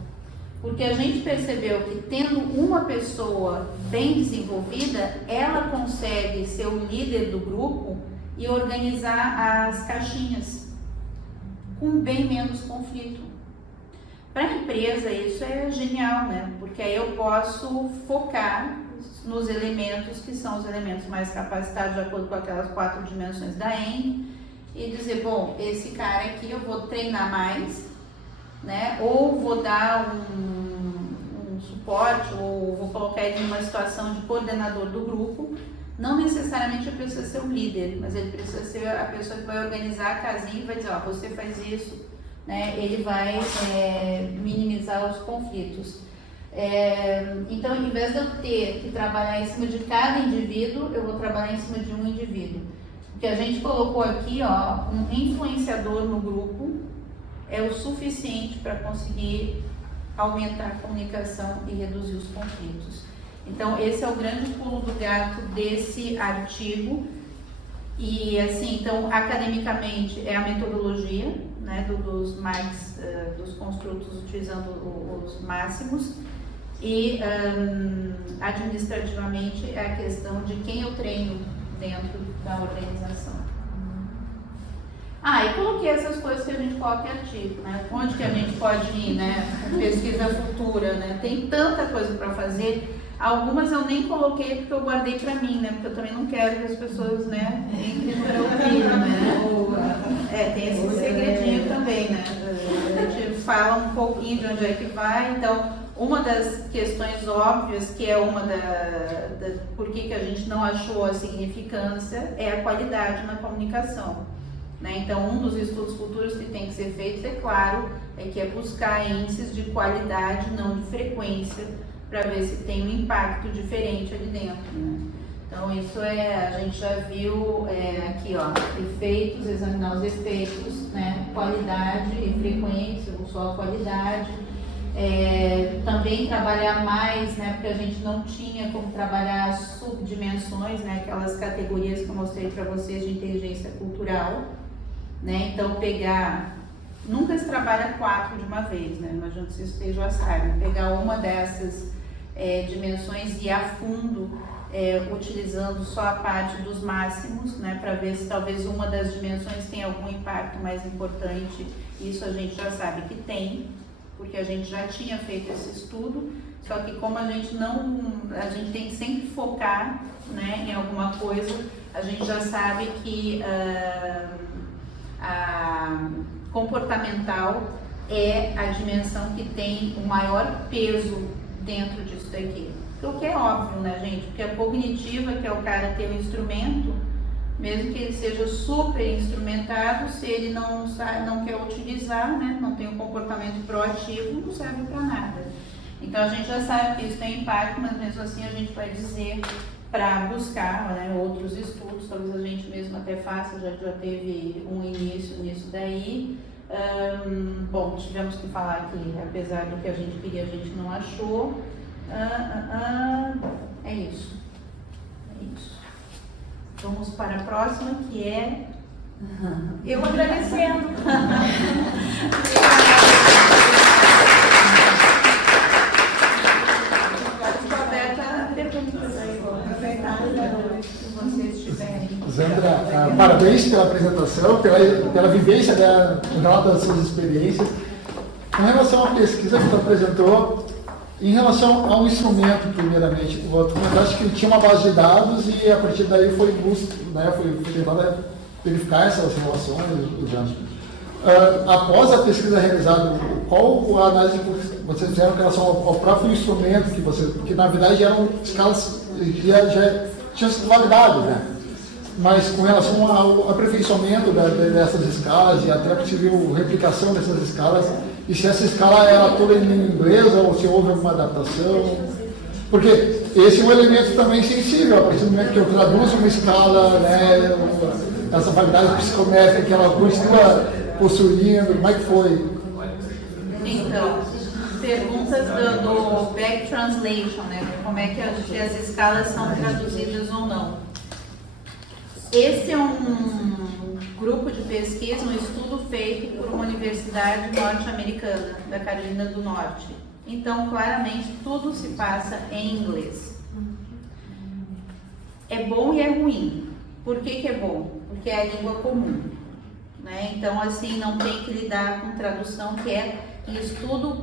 Porque a gente percebeu que tendo uma pessoa bem desenvolvida, ela consegue ser o líder do grupo e organizar as caixinhas com bem menos conflito. Para a empresa isso é genial, né? Porque aí eu posso focar nos elementos que são os elementos mais capacitados de acordo com aquelas 4 dimensões da ENG e dizer, bom, esse cara aqui eu vou treinar mais, né? Ou vou dar um suporte, ou vou colocar ele numa situação de coordenador do grupo. Não necessariamente ele precisa ser o líder, mas ele precisa ser a pessoa que vai organizar a casinha e vai dizer, ó, você faz isso, né? Ele vai minimizar os conflitos. Então, em vez de eu ter que trabalhar em cima de cada indivíduo, eu vou trabalhar em cima de um indivíduo. O que a gente colocou aqui, ó, um influenciador no grupo é o suficiente para conseguir aumentar a comunicação e reduzir os conflitos. Então, esse é o grande pulo do gato desse artigo. E, assim, então, academicamente, é a metodologia, né, dos dos construtos utilizando os máximos. E, administrativamente, é a questão de quem eu treino dentro da organização. E coloquei essas coisas que a gente coloca em artigo, né? Onde que a gente pode ir, né? Pesquisa futura, né? Tem tanta coisa para fazer. Algumas eu nem coloquei porque eu guardei para mim, né? Porque eu também não quero que as pessoas, né, entrem para ouvir, né? Tem esse segredinho também, né? A gente fala um pouquinho de onde é que vai. Então, uma das questões óbvias, que é uma por que a gente não achou a significância, é a qualidade na comunicação. Né? Então, um dos estudos futuros que tem que ser feito, é claro, é buscar índices de qualidade, não de frequência, para ver se tem um impacto diferente ali dentro. Né? Então, isso a gente já viu aqui, ó, efeitos, examinar os efeitos, né? Qualidade e frequência, ou só a qualidade. Também trabalhar mais, né? Porque a gente não tinha como trabalhar as subdimensões, né? Aquelas categorias que eu mostrei para vocês de inteligência cultural. Né? Então, nunca se trabalha 4 de uma vez, né? Imagino que vocês já sabem. Pegar uma dessas dimensões e ir a fundo, utilizando só a parte dos máximos, né? Para ver se talvez uma das dimensões tem algum impacto mais importante. Isso a gente já sabe que tem, porque a gente já tinha feito esse estudo, só que como a gente tem que sempre focar, né, em alguma coisa, a gente já sabe que a comportamental é a dimensão que tem o maior peso dentro disso daqui. O que é óbvio, né, gente? Porque a cognitiva, que é o cara ter um instrumento, mesmo que ele seja super instrumentado, se ele não quer utilizar, né, não tem um comportamento proativo, não serve para nada. Então a gente já sabe que isso tem impacto, mas mesmo assim a gente vai dizer para buscar, né, outros estudos, talvez a gente mesmo até faça, já teve um início nisso daí. Bom, tivemos que falar que apesar do que a gente queria, a gente não achou. É isso. Vamos para a próxima, que é eu agradecendo. Zandra, parabéns pela apresentação, pela vivência das suas experiências. Com relação à pesquisa que tu apresentou, em relação ao instrumento, primeiramente, tu comentaste que tinha uma base de dados e a partir daí foi tentado verificar essas relações. Após a pesquisa realizada, qual a análise que vocês fizeram em relação ao próprio instrumento, que na verdade eram escalas que já tinham singularidade, né? Mas com relação ao aperfeiçoamento dessas escalas e até a possível replicação dessas escalas, e se essa escala era toda em inglês ou se houve alguma adaptação? Porque esse é um elemento também sensível, a partir do momento que eu traduzo uma escala, né, essa validade psicométrica que ela continua possuindo, como é que foi? Então, perguntas do back translation, né? Como é que as escalas são traduzidas ou não. Esse é um grupo de pesquisa, um estudo feito por uma universidade norte-americana, da Carolina do Norte. Então, claramente, tudo se passa em inglês. É bom e é ruim. Por que é bom? Porque é a língua comum. Né? Então, assim, não tem que lidar com tradução, que é estudo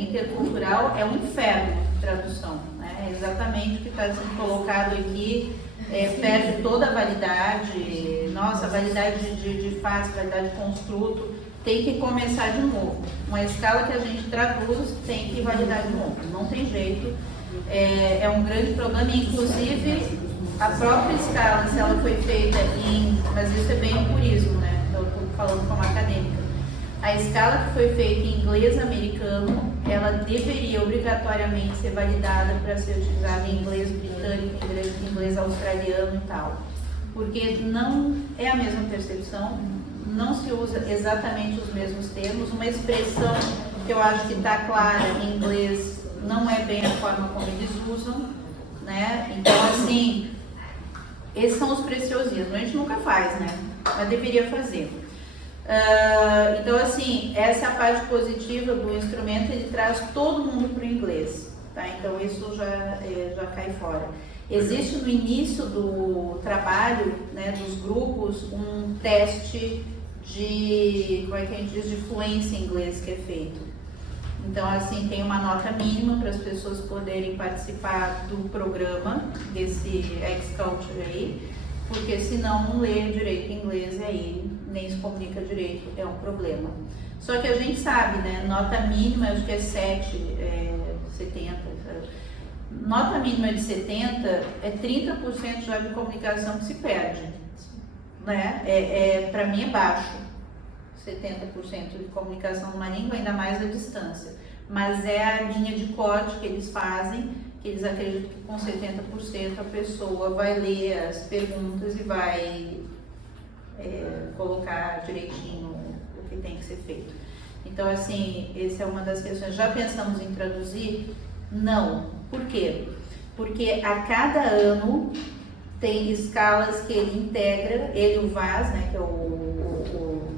intercultural, é um inferno de tradução. Né? É exatamente o que está sendo colocado aqui. Perde toda a validade, nossa, validade de face, validade de construto, tem que começar de novo. Uma escala que a gente traduz tem que validar de novo, não tem jeito. É um grande problema, inclusive a própria escala, se ela foi feita mas isso é bem empirismo, né? Então, eu estou falando como acadêmica. A escala que foi feita em inglês americano, ela deveria obrigatoriamente ser validada para ser utilizada em inglês britânico, inglês australiano e tal. Porque não é a mesma percepção, não se usa exatamente os mesmos termos, uma expressão que eu acho que está clara em inglês não é bem a forma como eles usam, né? Então, assim, esses são os preciosismos. A gente nunca faz, né? Mas deveria fazer. Então, assim, essa é a parte positiva do instrumento, ele traz todo mundo para o inglês, tá? Então, isso já cai fora. Existe no início do trabalho, né, dos grupos, um teste de, como é que a gente diz, de fluência em inglês que é feito. Então, assim, tem uma nota mínima para as pessoas poderem participar do programa, desse X-Culture aí, porque se não lê direito inglês aí, nem se comunica direito, é um problema. Só que a gente sabe, né, nota mínima, acho que é 70, nota mínima de 70 é 30% já de comunicação que se perde, né? Para mim é baixo, 70% de comunicação numa língua, ainda mais à distância. Mas é a linha de corte que eles fazem, que eles acreditam que com 70% a pessoa vai ler as perguntas e vai colocar direitinho o que tem que ser feito. Então, assim, essa é uma das questões. Já pensamos em traduzir? Não. Por quê? Porque a cada ano tem escalas que ele integra, ele, o Vaz, né, que é o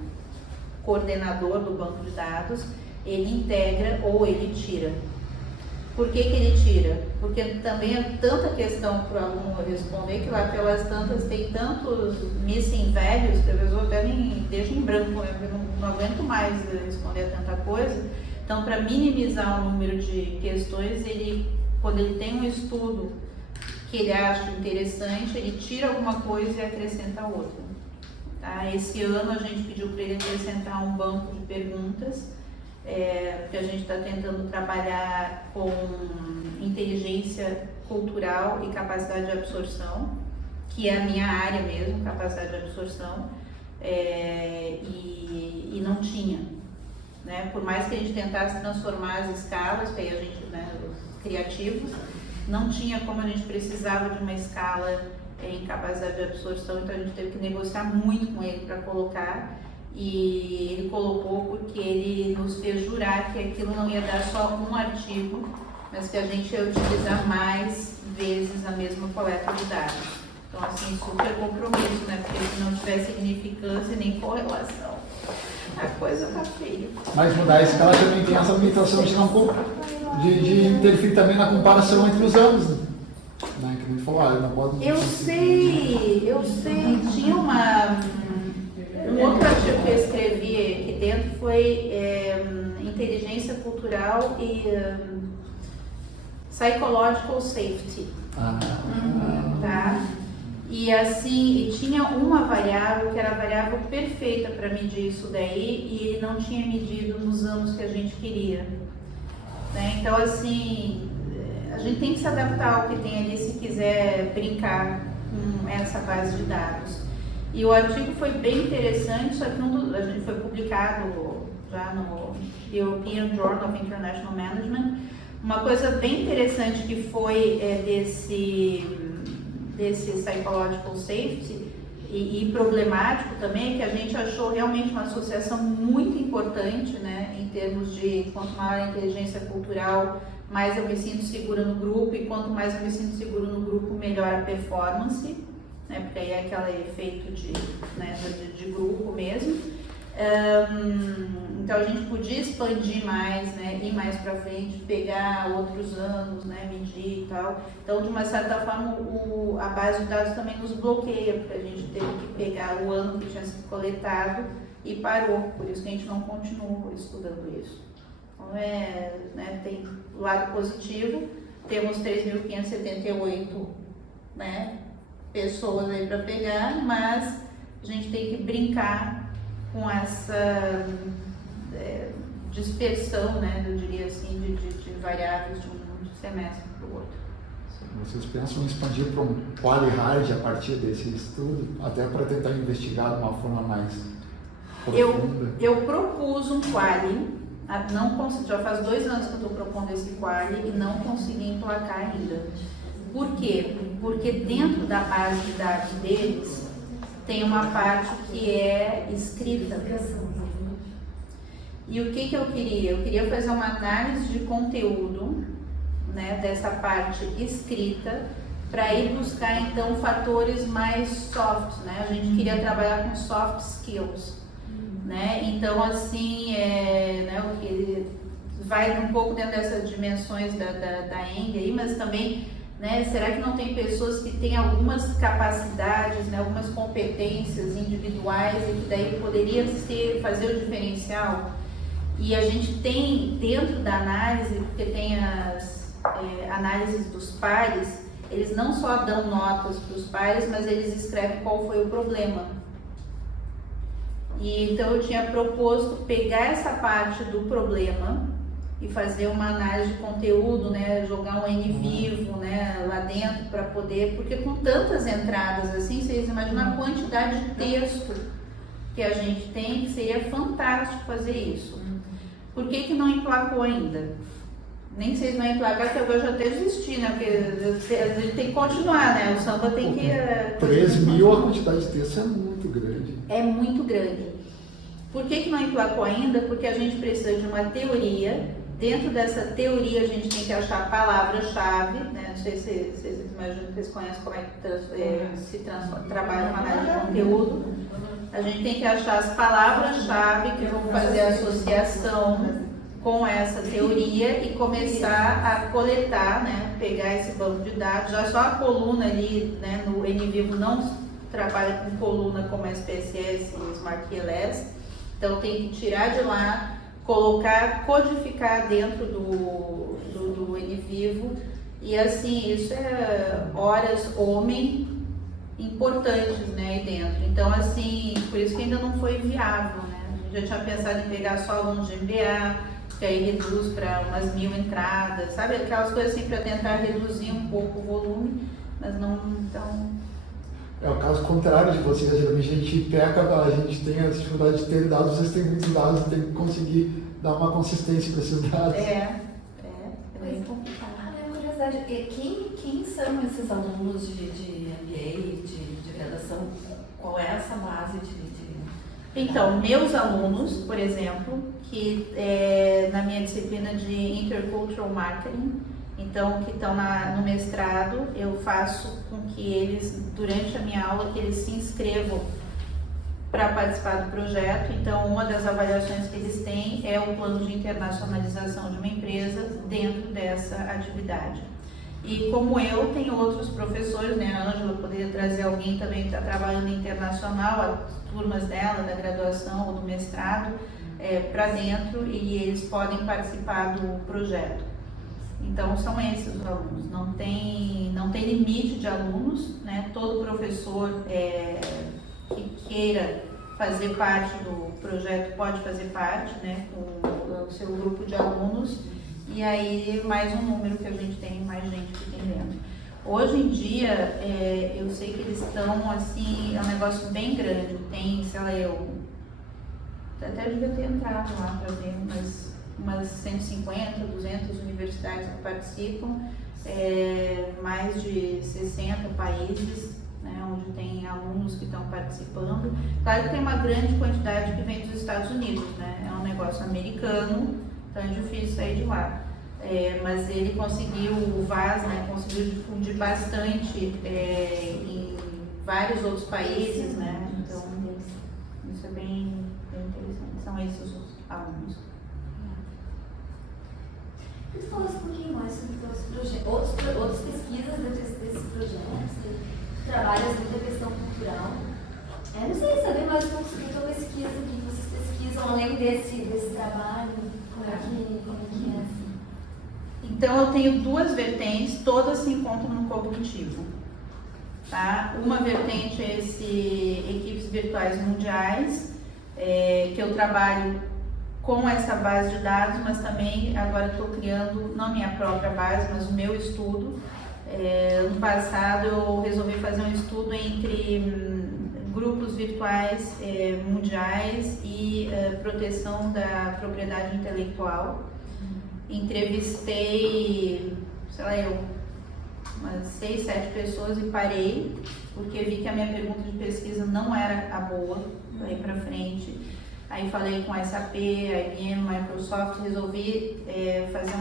coordenador do banco de dados, ele integra ou ele tira. Por que ele tira? Porque também é tanta questão para o aluno responder que lá pelas tantas tem tantos missing values que a pessoa até nem deixa em branco, né? Porque não aguento mais responder a tanta coisa. Então, para minimizar o número de questões, quando ele tem um estudo que ele acha interessante, ele tira alguma coisa e acrescenta outra. Tá? Esse ano a gente pediu para ele acrescentar um banco de perguntas, porque a gente está tentando trabalhar com inteligência cultural e capacidade de absorção, que é a minha área mesmo, capacidade de absorção, e não tinha. Né? Por mais que a gente tentasse transformar as escalas, que aí a gente, né, os criativos, não tinha como, a gente precisava de uma escala em capacidade de absorção, então a gente teve que negociar muito com ele para colocar, e ele colocou porque ele nos fez jurar que aquilo não ia dar só um artigo, mas que a gente ia utilizar mais vezes a mesma coleta de dados. Então, assim, super compromisso, né? Porque se não tiver significância nem correlação, a coisa tá feia. Mas mudar a escala também tem essa limitação de interferir também na comparação entre os anos, né? Que a gente falou, não pode... Eu sei, tinha um outro artigo que eu escrevi aqui dentro foi inteligência cultural e psychological safety. Tá? E assim, e tinha uma variável que era a variável perfeita para medir isso daí, e ele não tinha medido nos anos que a gente queria. Né? Então, assim, a gente tem que se adaptar ao que tem ali se quiser brincar com essa base de dados. E o artigo foi bem interessante, só que a gente foi publicado já no European Journal of International Management. Uma coisa bem interessante que foi desse psychological safety e problemático também, é que a gente achou realmente uma associação muito importante, né, em termos de quanto maior a inteligência cultural, mais eu me sinto segura no grupo, e quanto mais eu me sinto seguro no grupo, melhor a performance, né, porque aí é aquele efeito de grupo mesmo. Então a gente podia expandir mais, né, ir mais para frente, pegar outros anos, né, medir e tal. Então, de uma certa forma, a base de dados também nos bloqueia, porque a gente teve que pegar o ano que tinha sido coletado e parou. Por isso que a gente não continuou estudando isso. Então, né, tem o lado positivo, temos 3.578, né, pessoas aí para pegar, mas a gente tem que brincar com essa dispersão, né, eu diria assim, de variáveis de um semestre para o outro. Vocês pensam em expandir para um quali hard a partir desse estudo, até para tentar investigar de uma forma mais profunda. Eu propus um quali, já faz 2 anos que eu estou propondo esse quali e não consegui emplacar ainda. Por quê? Porque dentro da base de dados deles tem uma parte que é escrita. E o que eu queria? Eu queria fazer uma análise de conteúdo, né, dessa parte escrita, para ir buscar então fatores mais soft, né? A gente queria trabalhar com soft skills, né? Então assim, né, o que vai um pouco dentro dessas dimensões da ENG aí, mas também, né, será que não tem pessoas que têm algumas capacidades, né, algumas competências individuais e que daí poderia fazer o diferencial? E a gente tem dentro da análise, porque tem as análises dos pares, eles não só dão notas para os pares, mas eles escrevem qual foi o problema. E então eu tinha proposto pegar essa parte do problema e fazer uma análise de conteúdo, né, jogar um NVivo, né, lá dentro para poder, porque com tantas entradas assim, vocês imaginam a quantidade de texto que a gente tem, que seria fantástico fazer isso. Por que não emplacou ainda? Nem sei se vai emplacar, porque agora eu já até desisti, né? Porque a gente tem que continuar, né? O samba tem que... 13 mil, a quantidade de texto é muito grande. É muito grande. Por que não emplacou ainda? Porque a gente precisa de uma teoria. Dentro dessa teoria a gente tem que achar a palavra-chave, né? Não sei se vocês imaginam que vocês conhecem como é que trabalha uma análise de conteúdo. A gente tem que achar as palavras-chave que vão fazer a associação com essa teoria e começar a coletar, né, pegar esse banco de dados. Já só a coluna ali, né, no NVivo não trabalha com coluna como SPSS e SmartQLS, então tem que tirar de lá, colocar, codificar dentro do NVivo, e assim, isso é horas homem importantes, né, aí dentro. Então assim, por isso que ainda não foi viável, né, a gente já tinha pensado em pegar só alunos de MBA, que aí reduz para umas 1000 entradas, sabe? Aquelas coisas assim para tentar reduzir um pouco o volume, mas não tão... É o caso contrário de vocês, geralmente a gente peca, a gente tem a dificuldade de ter dados, vocês têm muitos dados e tem que conseguir dar uma consistência para esses dados. É bem complicado. A minha curiosidade é quem são esses alunos de MBA, de graduação? Qual é essa base de... Então, meus alunos, por exemplo, que na minha disciplina de Intercultural Marketing, então que estão no mestrado, eu faço com que eles, durante a minha aula, que eles se inscrevam para participar do projeto. Então, uma das avaliações que eles têm é o plano de internacionalização de uma empresa dentro dessa atividade. E como eu, tem outros professores, né, a Ângela poderia trazer alguém também que está trabalhando internacional, as turmas dela, da graduação ou do mestrado, para dentro, e eles podem participar do projeto. Então, são esses os alunos, não tem limite de alunos, né, todo professor que queira fazer parte do projeto pode fazer parte, né, com o seu grupo de alunos. E aí, mais um número que a gente tem, mais gente que tem dentro. Hoje em dia, eu sei que eles estão, assim, é um negócio bem grande. Tem, sei lá, eu até devia ter entrado lá para ver umas 150, 200 universidades que participam, mais de 60 países, né, onde tem alunos que estão participando. Claro que tem uma grande quantidade que vem dos Estados Unidos, né? É um negócio americano, então é difícil sair de lá. Mas ele conseguiu, o VAS, né, conseguiu difundir bastante em vários outros países, né? Então isso é bem interessante. São esses os alunos. Você fala um pouquinho mais sobre os projetos, outras pesquisas desses projetos, trabalhas muito a questão cultural. Não sei, saber mais um pouco sobre a pesquisa, o que vocês pesquisam além desse trabalho, como é que é assim? Então eu tenho duas vertentes, todas se encontram no cognitivo. Tá? Uma vertente é equipes virtuais mundiais, que eu trabalho com essa base de dados, mas também agora estou criando, não a minha própria base, mas o meu estudo. Ano passado eu resolvi fazer um estudo entre grupos virtuais mundiais e proteção da propriedade intelectual. Entrevistei, sei lá, umas 6, 7 pessoas e parei, porque vi que a minha pergunta de pesquisa não era a boa para ir para frente. Aí falei com a SAP, IBM, Microsoft, resolvi fazer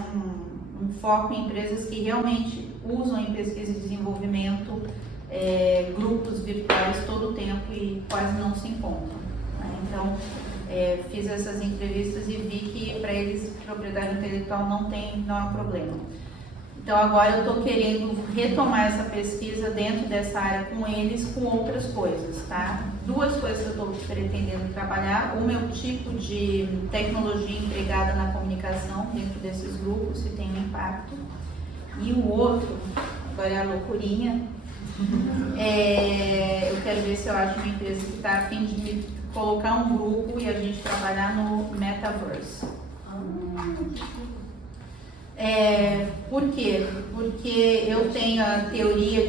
um foco em empresas que realmente usam em pesquisa e desenvolvimento grupos virtuais todo o tempo e quase não se encontram, né? Então, fiz essas entrevistas e vi que para eles propriedade intelectual não é um problema. Então agora eu estou querendo retomar essa pesquisa dentro dessa área com eles, com outras coisas, tá? 2 coisas que eu estou pretendendo trabalhar: o meu tipo de tecnologia empregada na comunicação dentro desses grupos, se tem um impacto, e o outro, agora é a loucurinha, eu quero ver se eu acho uma empresa que está a fim de me colocar um grupo e a gente trabalhar no Metaverse. Por quê? Porque eu tenho a teoria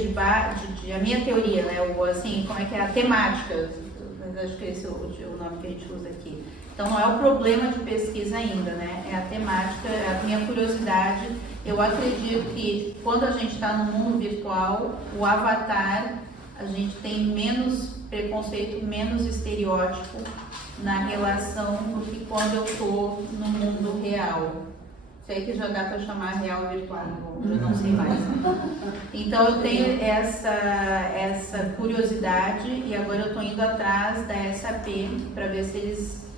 a minha teoria, né? Assim, como é que é a temática, mas acho que esse é o nome que a gente usa aqui. Então não é o problema de pesquisa ainda, né? É a temática, é a minha curiosidade. Eu acredito que quando a gente está no mundo virtual, o avatar, a gente tem menos preconceito, menos estereótipo na relação do que quando eu estou no mundo real. Sei que já dá para chamar real virtual, eu não sei mais. Então eu tenho essa curiosidade e agora eu estou indo atrás da SAP para ver se eles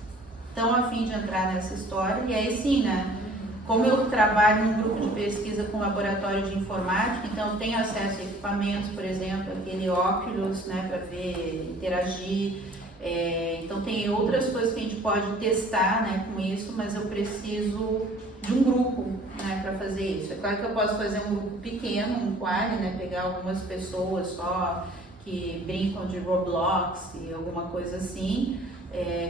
estão a fim de entrar nessa história. E aí sim, né? Como eu trabalho num grupo de pesquisa com laboratório de informática, então eu tenho acesso a equipamentos, por exemplo, aquele óculos, né, para ver, interagir. Então tem outras coisas que a gente pode testar, né, com isso, mas eu preciso de um grupo, né, para fazer isso. É claro que eu posso fazer um grupo pequeno, um quali, né, pegar algumas pessoas só que brincam de Roblox e alguma coisa assim,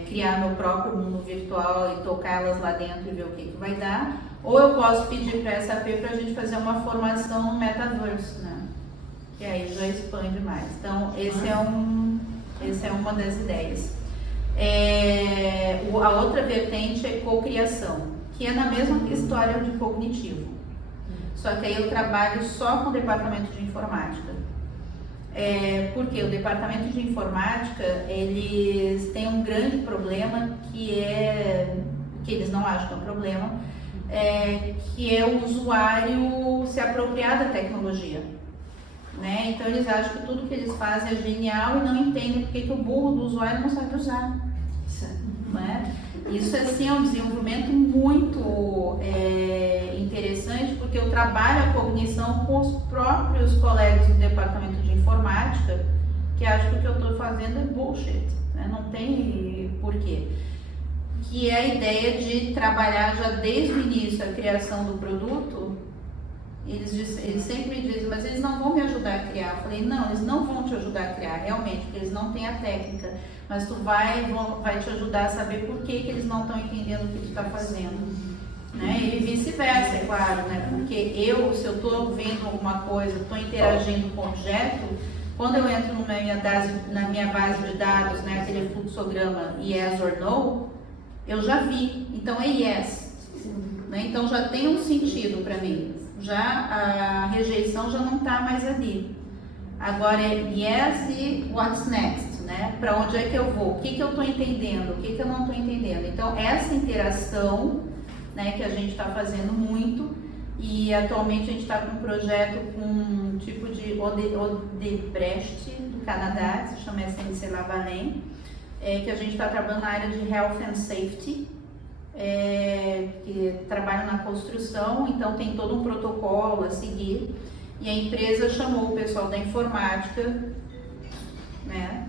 criar meu próprio mundo virtual e tocar elas lá dentro e ver o que vai dar. Ou eu posso pedir para a SAP para a gente fazer uma formação no Metaverse, né, que aí já expande mais. Então essa é uma das ideias. A outra vertente é cocriação, que é na mesma história de cognitivo. Só que aí eu trabalho só com o departamento de informática. Porque o departamento de informática, eles têm um grande problema que eles não acham que é um problema, que é o usuário se apropriar da tecnologia. Né? Então eles acham que tudo que eles fazem é genial e não entendem porque que o burro do usuário não sabe usar. Né? Isso assim, é um desenvolvimento muito interessante, porque eu trabalho a cognição com os próprios colegas do departamento de informática que acham que o que eu estou fazendo é bullshit, né? Não tem porquê. Que é a ideia de trabalhar já desde o início a criação do produto. Eles sempre dizem, mas eles não vão me ajudar a criar. Eu falei, não, eles não vão te ajudar a criar, realmente, porque eles não têm a técnica. Mas tu vai te ajudar a saber por que eles não estão entendendo o que tu está fazendo. Né? E vice-versa, é claro, né? Porque se eu estou vendo alguma coisa, estou interagindo com o objeto, quando eu entro na minha base de dados, né, aquele fluxograma yes or no, eu já vi, então é yes. Né? Então já tem um sentido para mim. Já a rejeição já não está mais ali. Agora é yes e what's next, né? Para onde é que eu vou? O que eu estou entendendo? O que eu não estou entendendo? Então essa interação, né, que a gente está fazendo muito, e atualmente a gente está com um projeto com um tipo de Odebrecht do Canadá, que se chama SNC Lavalin, que a gente está trabalhando na área de Health and Safety, que trabalha na construção, então tem todo um protocolo a seguir, e a empresa chamou o pessoal da informática, né,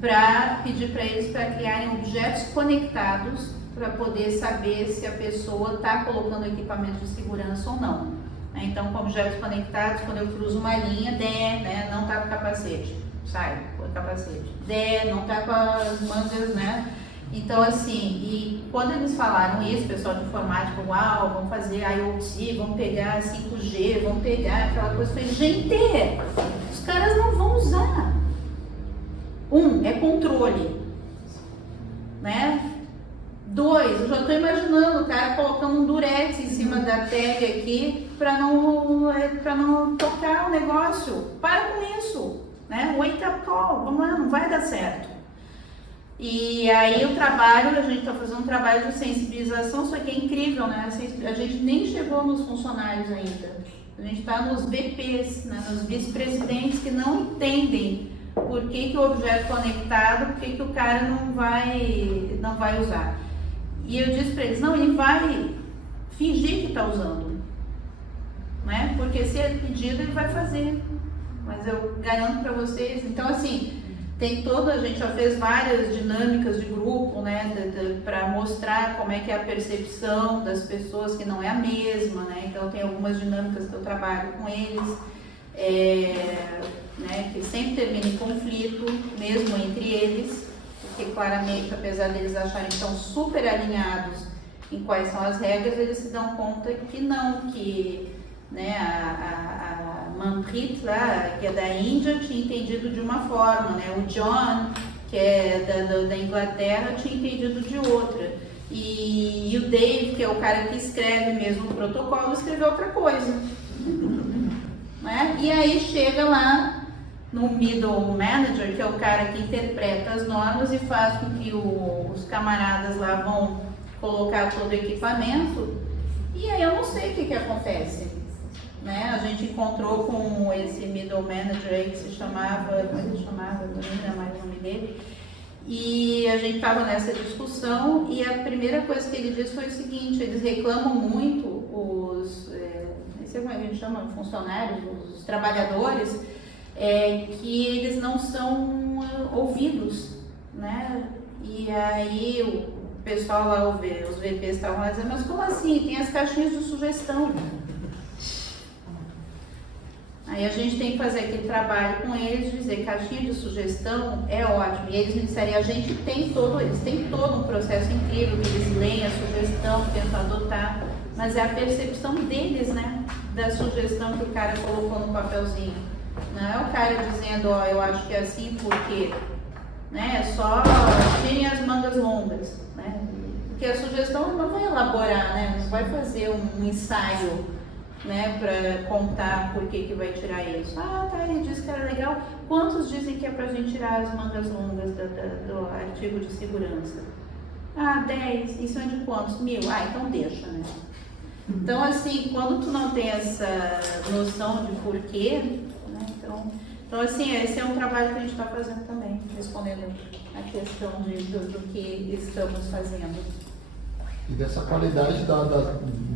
para pedir para eles para criarem objetos conectados para poder saber se a pessoa está colocando equipamento de segurança ou não. Então, com objetos conectados, quando eu cruzo uma linha, né, não está com capacete, sai, põe capacete, não está com as mangas, né? Então, assim, e quando eles falaram isso, o pessoal de informática, uau, vamos fazer IoT, vamos pegar 5G, vamos pegar aquela coisa, eu falei, gente, os caras não vão usar. é controle, né? 2, eu já estou imaginando o cara colocando um durex em cima da tag aqui para não tocar o negócio. Para com isso, né? Wake up call, vamos lá, não vai dar certo. E aí a gente está fazendo um trabalho de sensibilização, só que é incrível, né? A gente nem chegou nos funcionários ainda. A gente está nos VPs, né? Nos vice-presidentes que não entendem por que o objeto conectado, por que o cara não vai usar. E eu disse para eles, não, ele vai fingir que está usando, né? Porque se é pedido, ele vai fazer. Mas eu garanto para vocês, então assim, a gente já fez várias dinâmicas de grupo, né? Para mostrar como é que é a percepção das pessoas, que não é a mesma, né? Então tem algumas dinâmicas que eu trabalho com eles, né? Que sempre termina em conflito, mesmo entre eles. Porque claramente, apesar deles acharem que estão super alinhados em quais são as regras, eles se dão conta que não, que né, a Manpreet lá, que é da Índia, tinha entendido de uma forma, né? O John, que é da Inglaterra, tinha entendido de outra. E o Dave, que é o cara que escreve mesmo o protocolo, escreveu outra coisa. Né? E aí chega lá no middle manager, que é o cara que interpreta as normas e faz com que os camaradas lá vão colocar todo o equipamento, e aí eu não sei o que acontece, né? A gente encontrou com esse middle manager aí que se chamava, como ele chamava, não lembro mais o nome dele, e a gente estava nessa discussão, e a primeira coisa que ele disse foi o seguinte: eles reclamam muito, não sei como a gente chama, funcionários, os trabalhadores, que eles não são ouvidos, né? E aí o pessoal lá, os VPs estavam lá dizendo, mas como assim? Tem as caixinhas de sugestão. Aí a gente tem que fazer aquele trabalho com eles, dizer caixinha de sugestão é ótimo. E eles me disseram, eles têm todo um processo incrível, que eles leem a sugestão, tentam adotar, mas é a percepção deles, né? Da sugestão que o cara colocou no papelzinho. Não é o cara dizendo, eu acho que é assim porque, né, é só tirem as mangas longas, né? Porque a sugestão não vai elaborar, né? Não vai fazer um ensaio, né, para contar por que vai tirar isso. Ah, tá, ele disse que era legal. Quantos dizem que é pra gente tirar as mangas longas do artigo de segurança? Ah, 10. Isso é de quantos? 1000. Ah, então deixa, né? Então, assim, quando tu não tem essa noção de porquê, né? Então, assim, esse é um trabalho que a gente está fazendo também, respondendo a questão do que estamos fazendo. E dessa qualidade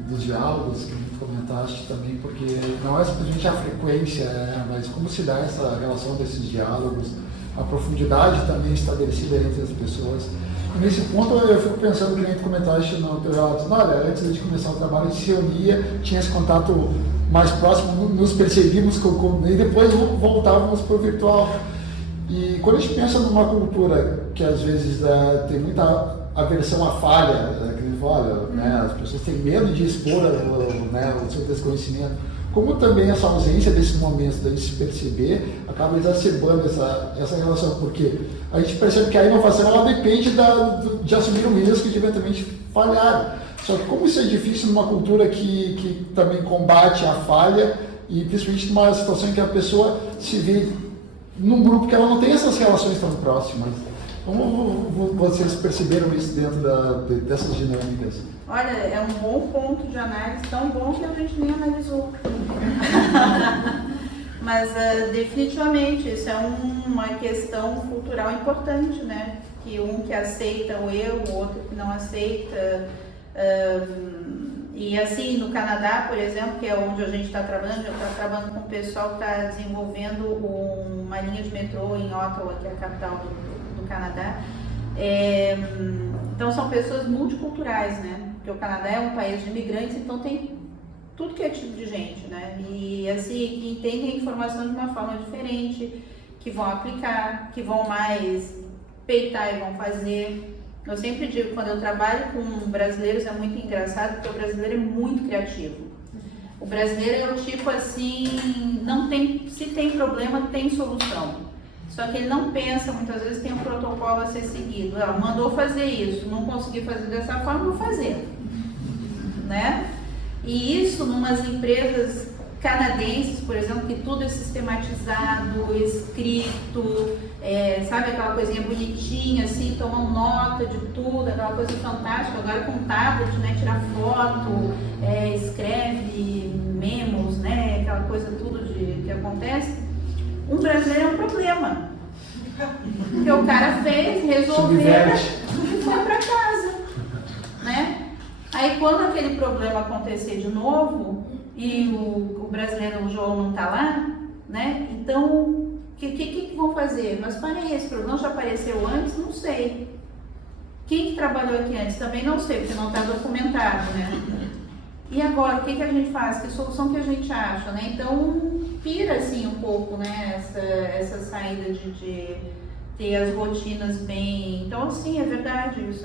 dos diálogos que tu comentaste também, porque não é simplesmente a frequência, mas como se dá essa relação desses diálogos, a profundidade também estabelecida entre as pessoas. E nesse ponto eu fico pensando que nem tu comentaste no teu relato, olha, antes de começar o trabalho a gente se reunia, tinha esse contato mais próximo, nos percebíamos e depois voltávamos para o virtual. E quando a gente pensa numa cultura que às vezes tem muita aversão à falha, olha, né, as pessoas têm medo de expor né, o seu desconhecimento, como também essa ausência desses momentos da gente se perceber acaba exacerbando essa relação, porque a gente percebe que a inovação ela depende de assumir o risco de eventualmente falhar. Só que como isso é difícil numa cultura que também combate a falha e principalmente numa situação em que a pessoa se vê num grupo que ela não tem essas relações tão próximas. Como vocês perceberam isso dentro dessas dinâmicas? Olha, é um bom ponto de análise, tão bom que a gente nem analisou. Mas definitivamente isso é uma questão cultural importante, né? Que um que aceita o erro, o outro que não aceita. E assim, no Canadá, por exemplo, que é onde a gente está trabalhando, já está trabalhando com o pessoal que está desenvolvendo uma linha de metrô em Ottawa, que é a capital do Canadá. Então são pessoas multiculturais, né? Porque o Canadá é um país de imigrantes, então tem tudo que é tipo de gente, né? E assim, que entendem a informação de uma forma diferente, que vão aplicar, que vão mais peitar e vão fazer. Eu sempre digo, quando eu trabalho com brasileiros é muito engraçado, porque o brasileiro é muito criativo. O brasileiro é o tipo assim, se tem problema, tem solução. Só que ele não pensa, muitas vezes tem um protocolo a ser seguido. Mandou fazer isso, não consegui fazer dessa forma, vou fazer. Né? E isso, numas empresas canadenses, por exemplo, que tudo é sistematizado, escrito, sabe aquela coisinha bonitinha, assim, tomam nota de tudo, aquela coisa fantástica. Agora com tablet, né, tirar foto, escreve memos, né, aquela coisa tudo que acontece. Um brasileiro é um problema. Porque o cara fez, resolveu e foi para casa, né? Aí quando aquele problema acontecer de novo e o brasileiro, o João, não está lá, né? Então, o que vão fazer? Mas para esse problema já apareceu antes? Não sei. Quem que trabalhou aqui antes? Também não sei, porque não está documentado, né? E agora, o que a gente faz? Que solução que a gente acha, né? Então, pira assim um pouco, né? Essa saída de ter as rotinas bem... Então, sim, é verdade, isso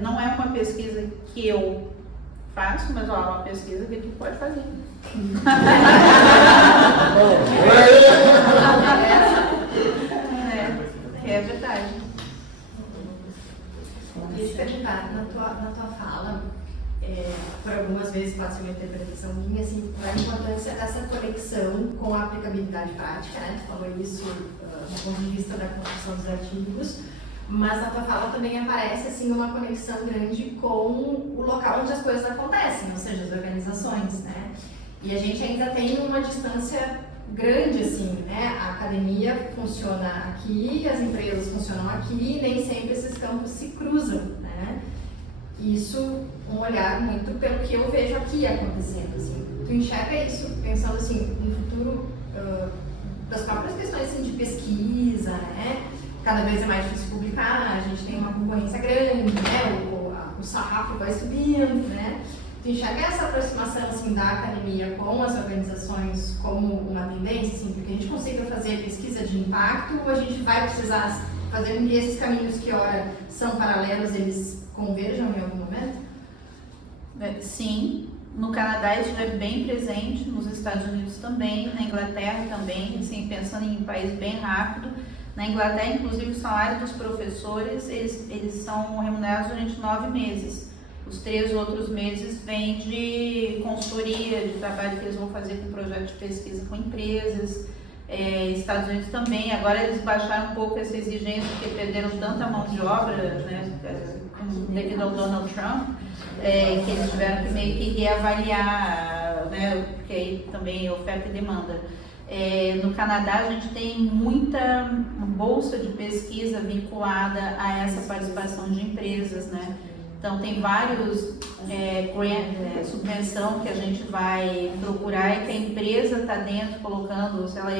não é uma pesquisa que eu faço, mas ó, é uma pesquisa que tu pode fazer. É verdade. Eu queria te perguntar, na tua fala, por algumas vezes pode ser uma interpretação minha, assim, a importância dessa conexão com a aplicabilidade prática, né? Tu falou isso do ponto de vista da construção dos artigos, mas na tua fala também aparece assim uma conexão grande com o local onde as coisas acontecem, ou seja, as organizações, né? E a gente ainda tem uma distância grande, assim, né? A academia funciona aqui, as empresas funcionam aqui, e nem sempre esses campos se cruzam, né? Isso, um olhar muito pelo que eu vejo aqui acontecendo, assim. Tu enxerga isso pensando, assim, no futuro das próprias questões, assim, de pesquisa, né? Cada vez é mais difícil publicar, a gente tem uma concorrência grande, né? O sarrafo vai subindo, né? Tu enxerga essa aproximação, assim, da academia com as organizações como uma tendência, assim, porque a gente consiga fazer pesquisa de impacto, ou a gente vai precisar fazer com que esses caminhos que, ora, são paralelos, eles converjam em algum momento? Sim, no Canadá isso é bem presente, nos Estados Unidos também, na Inglaterra também, assim, pensando em um país bem rápido. Na Inglaterra, inclusive, o salário dos professores, eles são remunerados durante 9 meses. Os 3 outros meses vêm de consultoria, de trabalho que eles vão fazer com projetos de pesquisa com empresas. Estados Unidos também, agora eles baixaram um pouco essa exigência, porque perderam tanta mão de obra, né, devido ao Donald Trump, que eles tiveram que meio que reavaliar, né, porque aí também é oferta e demanda. No Canadá a gente tem muita bolsa de pesquisa vinculada a essa participação de empresas, né? Então tem vários subvenção que a gente vai procurar e que a empresa está dentro colocando, sei lá,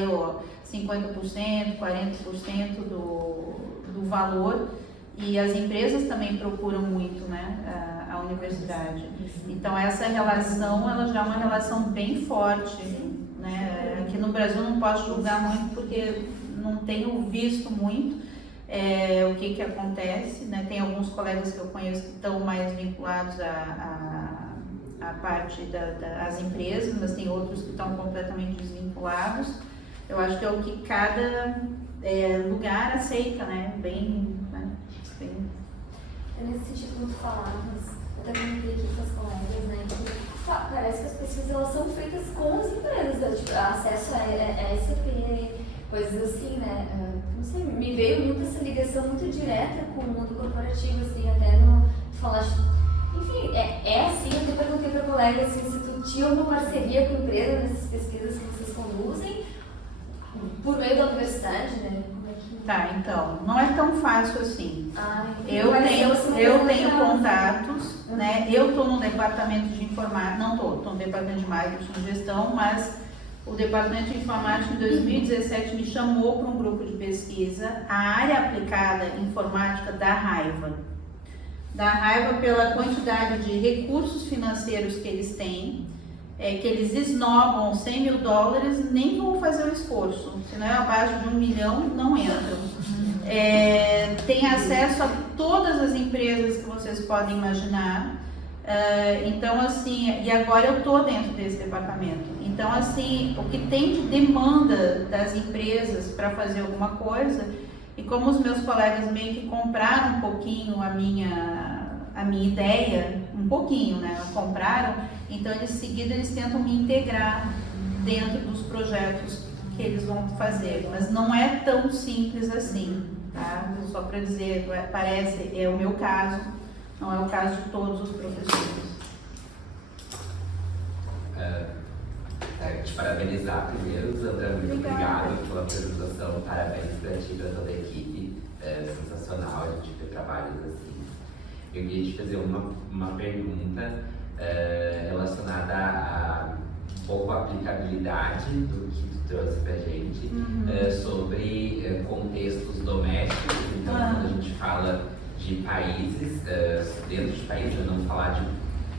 50%, 40% do valor, e as empresas também procuram muito, né, a universidade. Então essa relação, ela já é uma relação bem forte, né? Aqui no Brasil não posso julgar muito porque não tenho visto muito o que acontece, né? Tem alguns colegas que eu conheço que estão mais vinculados à parte das empresas, mas tem outros que estão completamente desvinculados. Eu acho que é o que cada lugar aceita, né? Bem. É nesse sentido que tu falavas, eu também comentei aqui com as colegas, né, que parece que as pesquisas elas são feitas com as empresas, né, tipo, acesso a SAP, coisas assim, né, não sei, me veio muito essa ligação muito direta com o mundo corporativo, assim, até tu falaste, enfim, assim, eu até perguntei para colegas assim, se tu tinha uma parceria com a empresa nessas pesquisas que vocês conduzem, por meio da universidade, né? Tá, então, não é tão fácil assim. Eu tenho contatos, né? Eu estou no departamento de informática, não estou no departamento de marketing e gestão, mas o departamento de informática em 2017 me chamou para um grupo de pesquisa, a área aplicada informática da raiva. Da raiva pela quantidade de recursos financeiros que eles têm, que eles esnobam $100 mil, nem vão fazer o esforço, se não é abaixo de 1 milhão, não entram. Tem acesso a todas as empresas que vocês podem imaginar, então assim, e agora eu estou dentro desse departamento, Então, assim, o que tem de demanda das empresas para fazer alguma coisa, e como os meus colegas meio que compraram um pouquinho a minha ideia, um pouquinho, né? Compraram, então em seguida eles tentam me integrar dentro dos projetos que eles vão fazer, mas não é tão simples assim, tá? Só para dizer, parece, é o meu caso, não é o caso de todos os professores. Te parabenizar primeiro, Sandra, muito obrigado pela apresentação, parabéns para ti e para toda a equipe, sensacional a gente ver trabalhos assim. Eu queria te fazer uma pergunta relacionada a um pouco a aplicabilidade do que tu trouxe pra gente, sobre contextos domésticos. Então, quando a gente fala de países, dentro de países, não falar de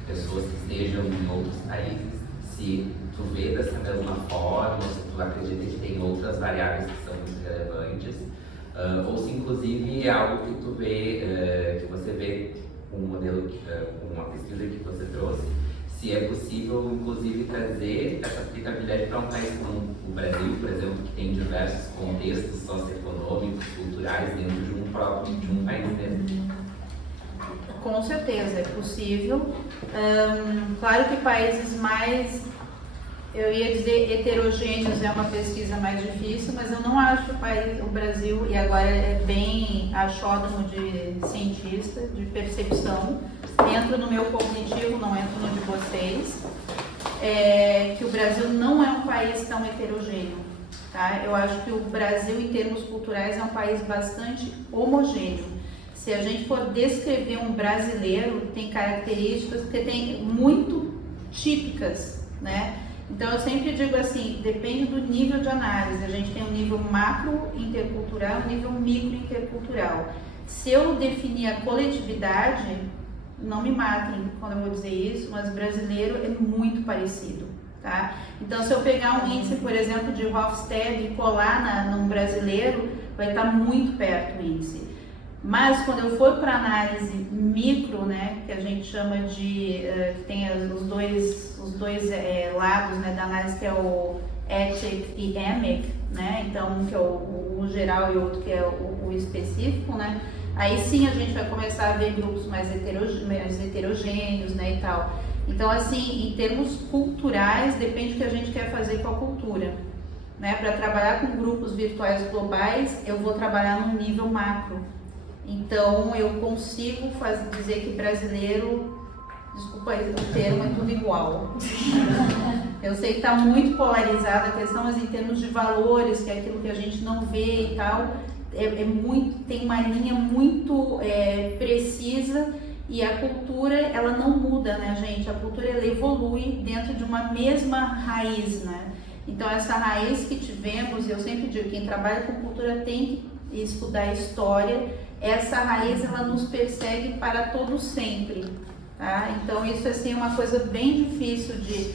pessoas que estejam em outros países, se tu vê dessa mesma forma, ou se tu acredita que tem outras variáveis que são muito relevantes, ou se inclusive é algo que tu vê, que você vê com um modelo, com uma pesquisa que você trouxe, se é possível inclusive trazer essa aplicabilidade para um país como o Brasil, por exemplo, que tem diversos contextos socioeconômicos, culturais dentro de um país dentro. Com certeza, é possível. Claro que países mais, eu ia dizer heterogêneos, é uma pesquisa mais difícil, mas eu não acho o Brasil, e agora é bem achódromo de cientista, de percepção, entro no meu cognitivo, não entro no de vocês, que o Brasil não é um país tão heterogêneo. Tá? Eu acho que o Brasil, em termos culturais, é um país bastante homogêneo. Se a gente for descrever um brasileiro, tem características que tem muito típicas, né? Então eu sempre digo assim, depende do nível de análise. A gente tem um nível macro intercultural e um nível micro intercultural. Se eu definir a coletividade, não me matem quando eu vou dizer isso, mas brasileiro é muito parecido, tá? Então se eu pegar um índice, por exemplo, de Hofstede e colar num brasileiro, vai estar muito perto o índice. Mas quando eu for para análise micro, né, que a gente chama de, que tem os dois lados, né, da análise, que é o ETIC e EMIC, né, então um que é o geral e outro que é o específico, né, aí sim a gente vai começar a ver grupos mais heterogêneos, né, e tal. Então assim, em termos culturais, depende do que a gente quer fazer com a cultura. Né, para trabalhar com grupos virtuais globais, eu vou trabalhar num nível macro. Então, eu consigo dizer que brasileiro, desculpa aí, o termo é tudo igual. Eu sei que está muito polarizada a questão, mas em termos de valores, que é aquilo que a gente não vê e tal, tem uma linha muito precisa, e a cultura, ela não muda, né, gente? A cultura, ela evolui dentro de uma mesma raiz, né? Então, essa raiz que tivemos, eu sempre digo, quem trabalha com cultura tem que estudar história. Essa raiz, ela nos persegue para todo sempre, tá? Então isso assim é uma coisa bem difícil de,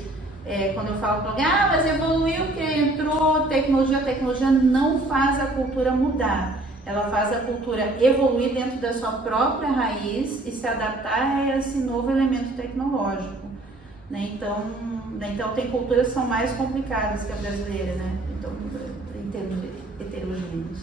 quando eu falo para alguém, mas evoluiu porque entrou tecnologia, a tecnologia não faz a cultura mudar, ela faz a cultura evoluir dentro da sua própria raiz e se adaptar a esse novo elemento tecnológico, né? Então tem culturas que são mais complicadas que a brasileira, né? Então, em termos heterogêneos.